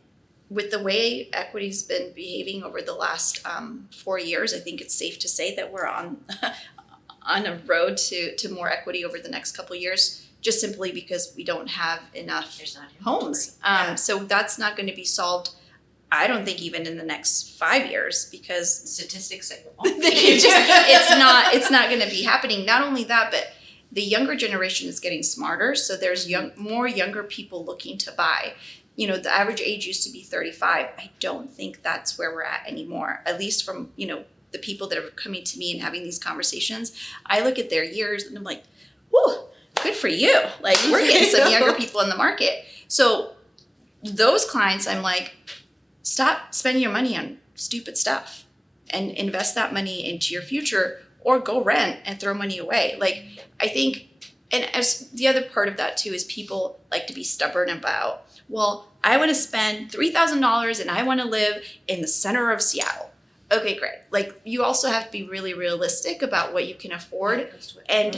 with the way equity's been behaving over the last 4 years, I think it's safe to say that we're on a road to more equity over the next couple of years, just simply because we don't have enough homes. So that's not going to be solved, I don't think, even in the next 5 years, because Statistics say it's not going to be happening. Not only that, but the younger generation is getting smarter. So there's more younger people looking to buy. The average age used to be 35. I don't think that's where we're at anymore, at least from, the people that are coming to me and having these conversations. I look at their years and I'm like, whew, good for you. Like, we're getting some younger people in the market. So those clients, I'm like, stop spending your money on stupid stuff and invest that money into your future, or go rent and throw money away. Like, I think, and as the other part of that too is people like to be stubborn about, well, I want to spend $3,000 and I want to live in the center of Seattle. Okay, great. Like, you also have to be really realistic about what you can afford. And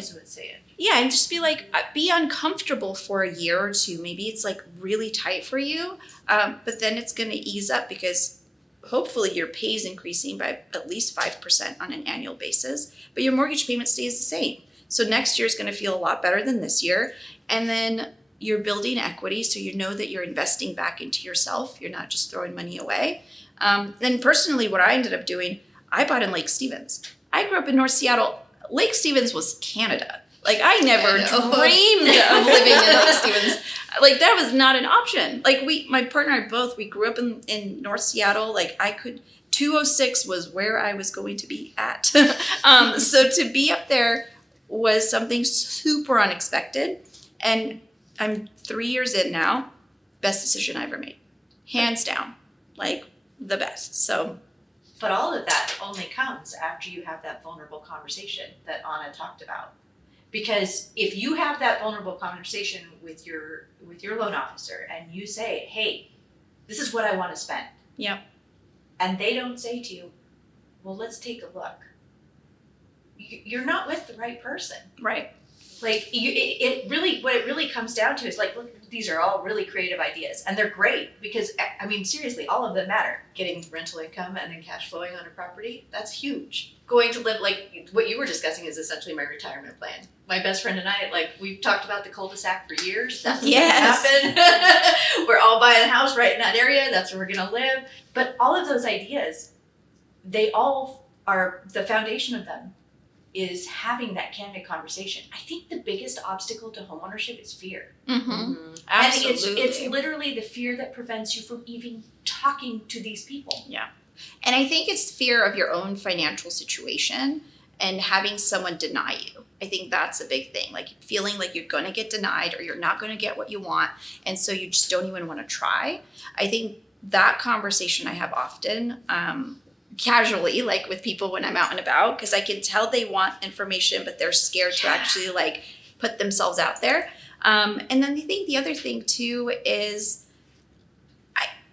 and just be like, be uncomfortable for a year or two. Maybe it's like really tight for you, but then it's going to ease up, because hopefully your pay is increasing by at least 5% on an annual basis, but your mortgage payment stays the same. So next year is going to feel a lot better than this year. And then you're building equity, so you know that you're investing back into yourself. You're not just throwing money away. Then personally, what I ended up doing, I bought in Lake Stevens. I grew up in North Seattle. Lake Stevens was Canada. Like, I never dreamed of living in Lake Stevens. Like, that was not an option. Like, my partner and I both, we grew up in North Seattle. Like, 206 was where I was going to be at. So to be up there was something super unexpected. And I'm 3 years in now. Best decision I ever made. Hands down. Like, the best. So. But all of that only comes after you have that vulnerable conversation that Anna talked about. Because if you have that vulnerable conversation with your loan officer and you say, hey, this is what I want to spend. Yep. And they don't say to you, well, let's take a look. You're not with the right person. Right. Like, what it really comes down to is like, look, these are all really creative ideas, and they're great because, I mean, seriously, all of them matter. Getting rental income and then cash flowing on a property, that's huge. Going to live, like what you were discussing, is essentially my retirement plan. My best friend and I, like, we've talked about the cul-de-sac for years. That's what's gonna happen. We're all buying a house right in that area. That's where we're gonna live. But all of those ideas, they all are, the foundation of them is having that candid conversation. I think the biggest obstacle to homeownership is fear. Mm-hmm. Absolutely. And it's literally the fear that prevents you from even talking to these people. Yeah. And I think it's fear of your own financial situation and having someone deny you. I think that's a big thing. Like, feeling like you're going to get denied or you're not going to get what you want. And so you just don't even want to try. I think that conversation I have often, casually, like with people when I'm out and about, because I can tell they want information, but they're scared to actually like put themselves out there. And then I think the other thing too is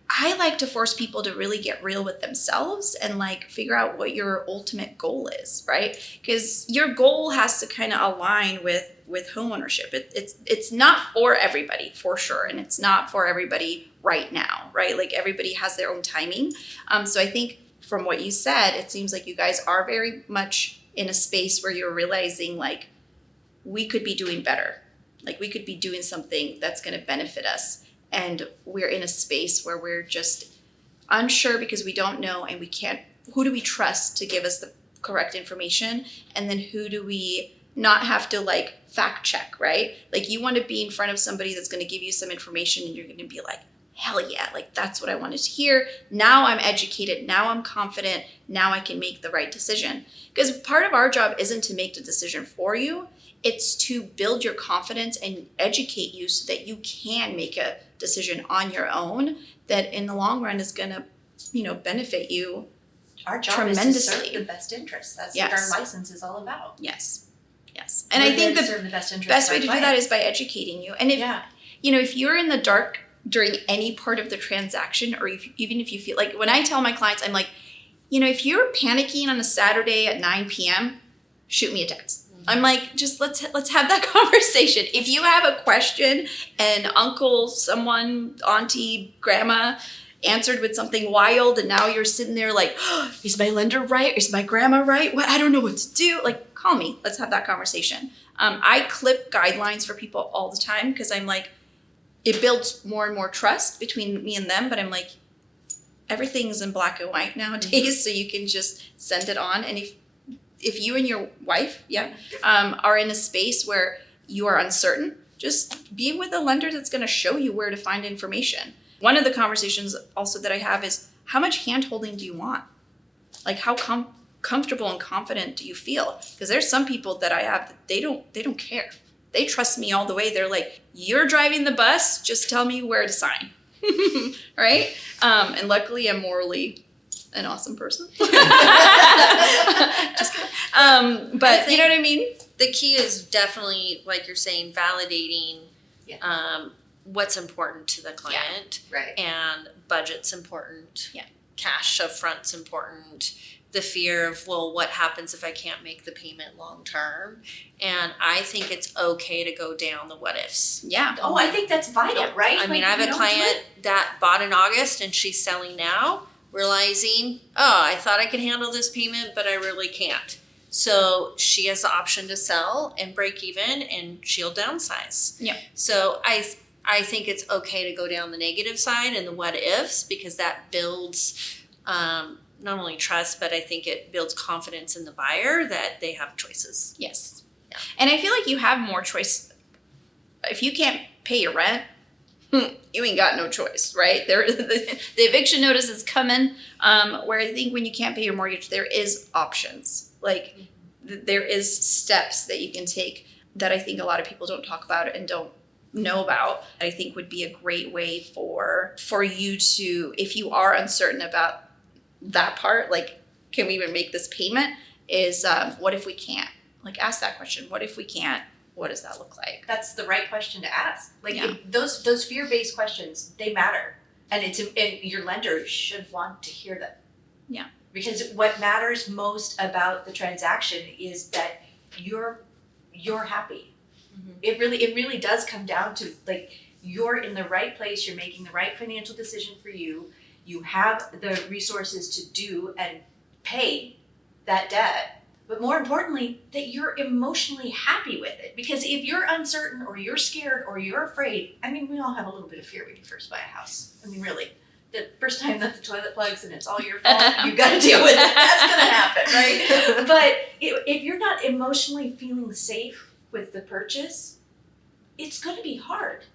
I like to force people to really get real with themselves and like figure out what your ultimate goal is, right? Because your goal has to kind of align with homeownership. It's not for everybody, for sure, and it's not for everybody right now, right? Like, everybody has their own timing. So I think from what you said, it seems like you guys are very much in a space where you're realizing like, we could be doing better. Like, we could be doing something that's going to benefit us. And we're in a space where we're just unsure because we don't know, and we can't, who do we trust to give us the correct information? And then who do we not have to like fact check, right? Like, you want to be in front of somebody that's going to give you some information and you're going to be like, hell yeah, like, that's what I wanted to hear. Now I'm educated. Now I'm confident. Now I can make the right decision. Because part of our job isn't to make the decision for you. It's to build your confidence and educate you so that you can make a decision on your own that in the long run is going to, benefit you. Our job tremendously. Is to serve the best interest. That's what our license is all about. Yes. And I think the best way to do that is by educating you. And if you're in the dark during any part of the transaction, or even if you feel like, when I tell my clients, I'm like, if you're panicking on a Saturday at 9 p.m., shoot me a text. I'm like, just let's have that conversation. If you have a question and uncle, someone, auntie, grandma answered with something wild, and now you're sitting there like, oh, is my lender right? Is my grandma right? What? I don't know what to do. Like, call me. Let's have that conversation. I clip guidelines for people all the time because I'm like, it builds more and more trust between me and them. But I'm like, everything's in black and white nowadays, so you can just send it on. And if you and your wife, are in a space where you are uncertain, just be with a lender that's going to show you where to find information. One of the conversations also that I have is, how much hand-holding do you want? Like, how comfortable and confident do you feel? Because there's some people that I have that they don't care. They trust me all the way. They're like, you're driving the bus, just tell me where to sign. Right? And luckily I'm morally an awesome person. Just kidding. But you know what I mean? The key is definitely, like you're saying, validating what's important to the client. Right. And budget's important. Yeah. Cash up front's important. The fear of, well, what happens if I can't make the payment long term? And I think it's okay to go down the what ifs. Yeah. Oh, I think that's vital, right? I mean, I have a client that bought in August and she's selling now, realizing, I thought I could handle this payment, but I really can't. So she has the option to sell and break even, and she'll downsize. Yeah. So I think it's okay to go down the negative side and the what ifs, because that builds not only trust, but I think it builds confidence in the buyer that they have choices. Yes. Yeah. And I feel like you have more choice. If you can't pay your rent, you ain't got no choice, right? The eviction notice is coming, where I think when you can't pay your mortgage, there is options. Like, there is steps that you can take that I think a lot of people don't talk about and don't know about. I think would be a great way for you to, if you are uncertain about that part, like, can we even make this payment, is what if we can't? Like, ask that question. What if we can't? What does that look like? That's the right question to ask. Like, Yeah. those fear-based questions, they matter, and and your lender should want to hear them. Yeah. Because what matters most about the transaction is that you're happy. Mhm. It really does come down to, like, you're in the right place. You're making the right financial decision for you. You have the resources to do and pay that debt. But more importantly, that you're emotionally happy with it. Because if you're uncertain or you're scared or you're afraid, I mean, we all have a little bit of fear when you first buy a house. I mean, really. The first time that the toilet plugs and it's all your fault, you got to deal with it. That's going to happen, right? But if you're not emotionally feeling safe with the purchase, it's going to be hard.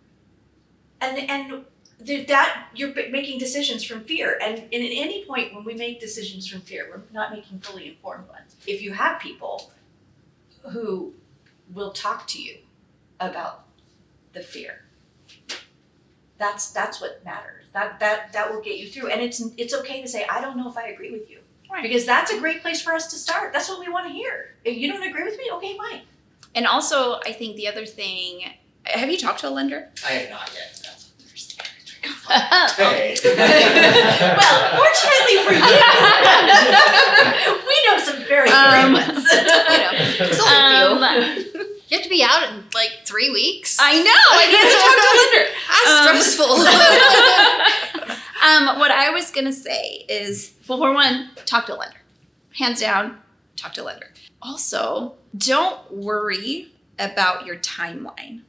And that you're making decisions from fear. And at any point when we make decisions from fear, we're not making fully informed ones. If you have people who will talk to you about the fear, that's what matters. That will get you through. And it's okay to say, I don't know if I agree with you. Right. Because that's a great place for us to start. That's what we want to hear. If you don't agree with me, okay, fine. And also, I think the other thing, have you talked to a lender? I have not yet. No. Well, Hey. Well, fortunately for you, we know some very great ones. there's only a few. You have to be out in like 3 weeks. I know. I need to talk to a lender. That's stressful. What I was gonna say is, well, for one, talk to a lender. Hands down, talk to a lender. Also, don't worry about your timeline.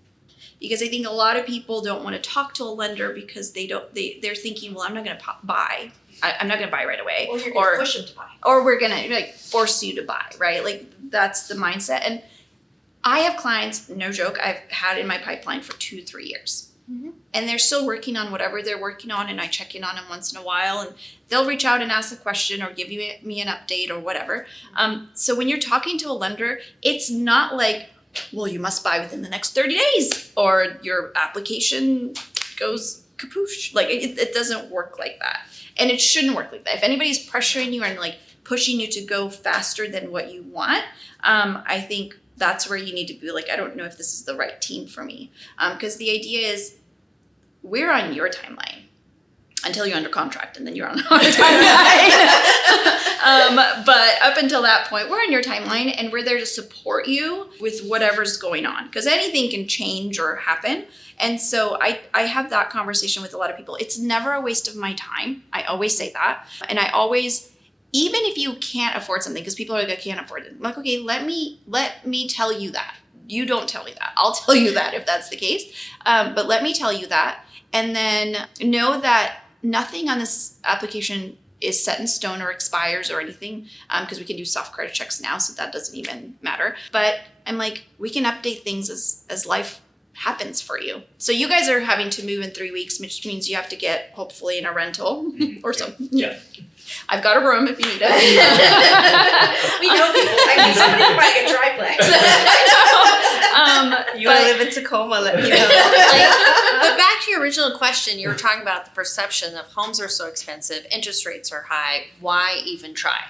Because I think a lot of people don't want to talk to a lender because they're thinking, well, I'm not gonna buy. I'm not gonna buy right away. Or you're going to push them to buy. Or we're gonna like force you to buy, right? Like, that's the mindset. And I have clients, no joke, I've had in my pipeline for 2-3 years. Mhm. And they're still working on whatever they're working on, and I check in on them once in a while, and they'll reach out and ask a question or give me an update or whatever. So when you're talking to a lender, it's not like, well, you must buy within the next 30 days or your application goes kapoosh. Like, it doesn't work like that. And it shouldn't work like that. If anybody's pressuring you and like pushing you to go faster than what you want, I think that's where you need to be like, I don't know if this is the right team for me. Because the idea is, we're on your timeline until you're under contract, and then you're on our timeline. But up until that point, we're on your timeline, and we're there to support you with whatever's going on, because anything can change or happen. And so I have that conversation with a lot of people. It's never a waste of my time. I always say that. And I always, even if you can't afford something, because people are like, I can't afford it. I'm like, okay, let me tell you that. You don't tell me that. I'll tell you that if that's the case. But let me tell you that. And then know that nothing on this application is set in stone or expires or anything, because we can do soft credit checks now, so that doesn't even matter. But I'm like, we can update things as life happens for you. So you guys are having to move in 3 weeks, which means you have to get hopefully in a rental or something. Yeah. I've got a room if you need it. We know people. I mean, somebody's buying a triplex. You want to live in Tacoma, let me know. But back to your original question, you were talking about the perception of homes are so expensive, interest rates are high, why even try?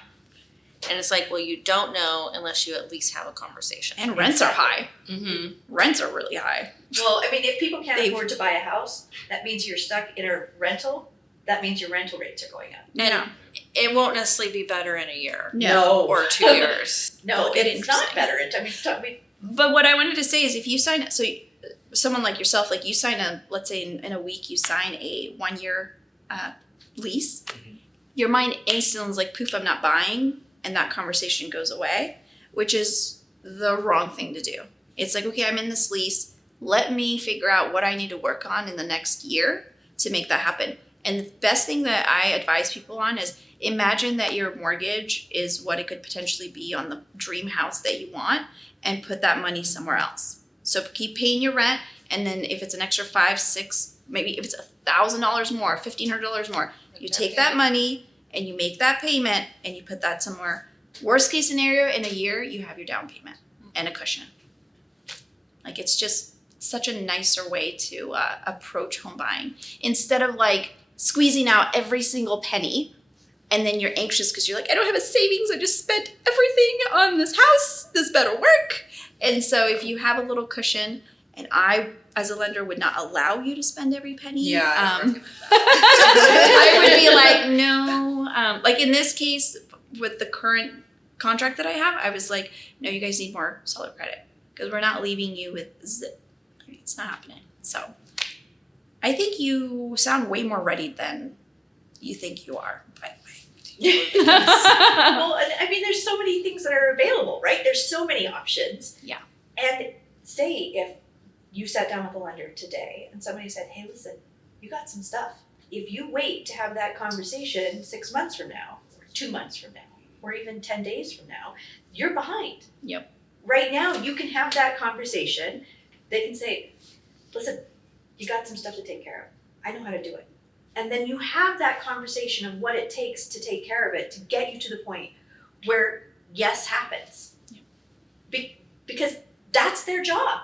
And it's like, well, you don't know unless you at least have a conversation. And rents are high. Mm-hmm. Rents are really high. Well, I mean, if people can't afford to buy a house, that means you're stuck in a rental. That means your rental rates are going up. And it won't necessarily be better in a year. No. Or 2 years. No, Get it's not interesting. better. But what I wanted to say is, if you sign, so someone like yourself, like you sign let's say in a week, you sign a 1 year lease, your mind instantly is like, poof, I'm not buying. And that conversation goes away, which is the wrong thing to do. It's like, okay, I'm in this lease. Let me figure out what I need to work on in the next year to make that happen. And the best thing that I advise people on is, imagine that your mortgage is what it could potentially be on the dream house that you want, and put that money somewhere else. So keep paying your rent, and then if it's an extra $5, $6, maybe if it's $1,000 more, $1,500 more, you take that money and you make that payment and you put that somewhere. Worst case scenario, in a year, you have your down payment and a cushion. Like, it's just such a nicer way to approach home buying, instead of like squeezing out every single penny. And then you're anxious because you're like, I don't have a savings. I just spent everything on this house. This better work. And so if you have a little cushion, and I, as a lender, would not allow you to spend every penny. Yeah, I would be like, no. Like in this case, with the current contract that I have, I was like, no, you guys need more seller credit, because we're not leaving you with zip. I mean, it's not happening. So I think you sound way more ready than you think you are, by the way. Well, I mean, there's so many things that are available, right? There's so many options. Yeah. And say if you sat down with a lender today and somebody said, hey, listen, you got some stuff. If you wait to have that conversation 6 months from now, or 2 months from now, or even 10 days from now, you're behind. Yep. Right now, you can have that conversation. They can say, listen, you got some stuff to take care of. I know how to do it. And then you have that conversation of what it takes to take care of it, to get you to the point where yes happens. Because that's their job.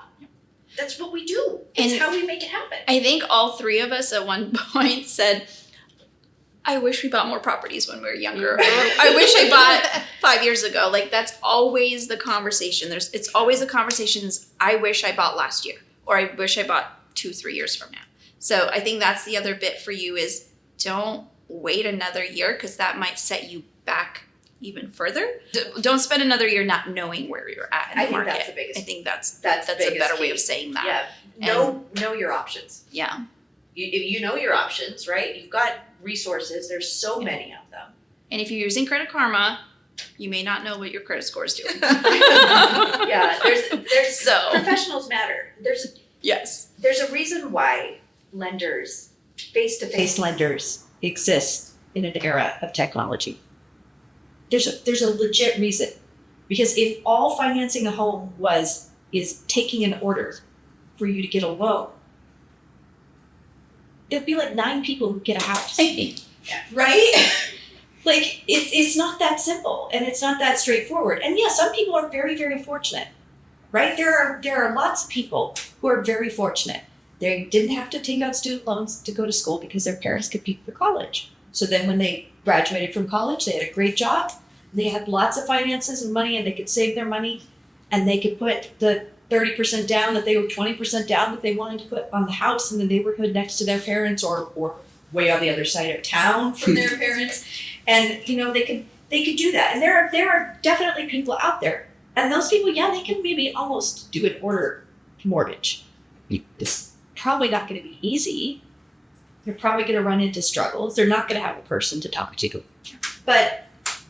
That's what we do. It's And how we make it happen. I think all three of us at one point said, I wish we bought more properties when we were younger. Or I wish I bought 5 years ago. Like, that's always the conversation. It's always the conversations, I wish I bought last year, or I wish I bought 2-3 years from now. So I think that's the other bit for you, is don't wait another year, because that might set you back even further. Don't spend another year not knowing where you're at in the market. That's the biggest. I think that's That's a biggest better way key. of saying that. Yeah. Know your options. Yeah. If you know your options, right? You've got resources. There's so many of them. And if you're using Credit Karma, you may not know what your credit score is doing. Yeah. There's So professionals matter. yes. There's a reason why lenders, face-to-face lenders, exist in an era of technology. There's a legit reason. Because if all financing a home is taking an order for you to get a loan, there'd be like 9 people who get a house. Right? Like, it's not that simple, and it's not that straightforward. And yeah, some people are very, very fortunate, right? There are lots of people who are very fortunate. They didn't have to take out student loans to go to school because their parents could pay for college. So then when they graduated from college, they had a great job. They had lots of finances and money, and they could save their money, and they could put the 30% down that they were 20% down that they wanted to put on the house in the neighborhood next to their parents or way on the other side of town from their parents. And they could do that. And there are definitely people out there. And those people, yeah, they can maybe almost do an order mortgage. It's probably not going to be easy. They're probably going to run into struggles. They're not going to have a person to talk to. But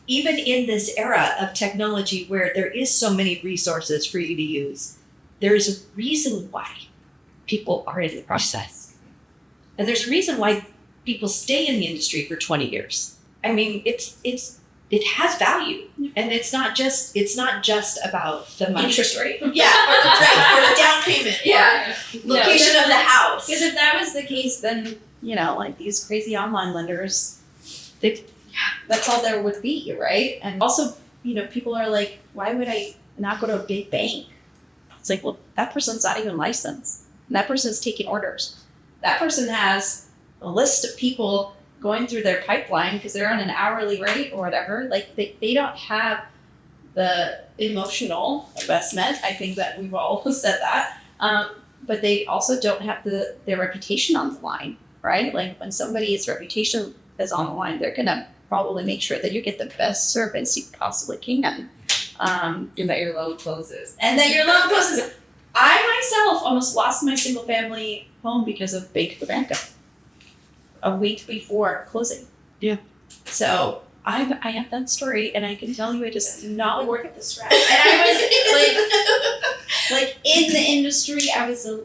even in this era of technology where there is so many resources for you to use, there is a reason why people are in the process. And there's a reason why people stay in the industry for 20 years. I mean, it has value, and it's not just about the money. Interest rate. Yeah, or the down payment. Yeah. Location of the house. Because if that was the case, then, like these crazy online lenders, that's all there would be, right? And also, people are like, why would I not go to a big bank? It's like, well, that person's not even licensed. And that person's taking orders. That person has a list of people going through their pipeline because they're on an hourly rate or whatever. Like, they don't have the emotional investment. I think that we've all said that. But they also don't have their reputation on the line, right? Like, when somebody's reputation is on the line, they're going to probably make sure that you get the best service you possibly can. And that your loan closes. I myself almost lost my single family home because of Bank of America a week before closing. Yeah. So I have that story, and I can tell you it is not worth the stress. And I was like in the industry, I was a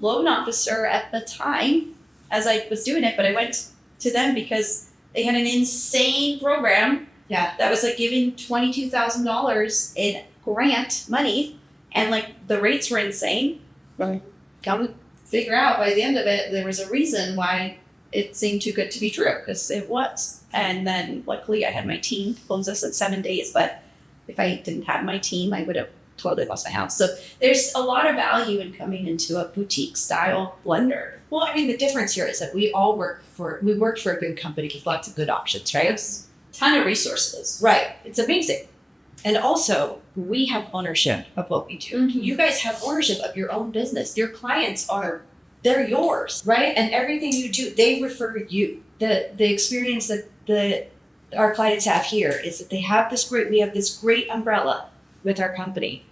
loan officer at the time as I was doing it, but I went to them because they had an insane program. Yeah. That was like giving $22,000 in grant money, and like the rates were insane. Right. Come to figure out by the end of it, there was a reason why it seemed too good to be true, because it was. And then luckily I had my team close us in 7 days, but if I didn't have my team, I would have totally lost my house. So there's a lot of value in coming into a boutique style lender. Well, I mean, the difference here is that we work for a good company with lots of good options, right? Ton of resources. Right. It's amazing. And also, we have ownership of what we do. Mhm. You guys have ownership of your own business. Your clients they're yours, right? And everything you do, they refer you. The experience that our clients have here is that we have this great umbrella with our company,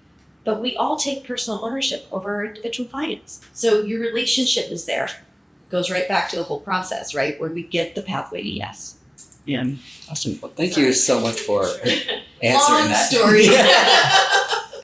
but we all take personal ownership over our individual clients. So your relationship is there. It goes right back to the whole process, right? Where we get the pathway to yes. Yeah. Awesome. Well, thank you so much for answering Long that. story. Yeah.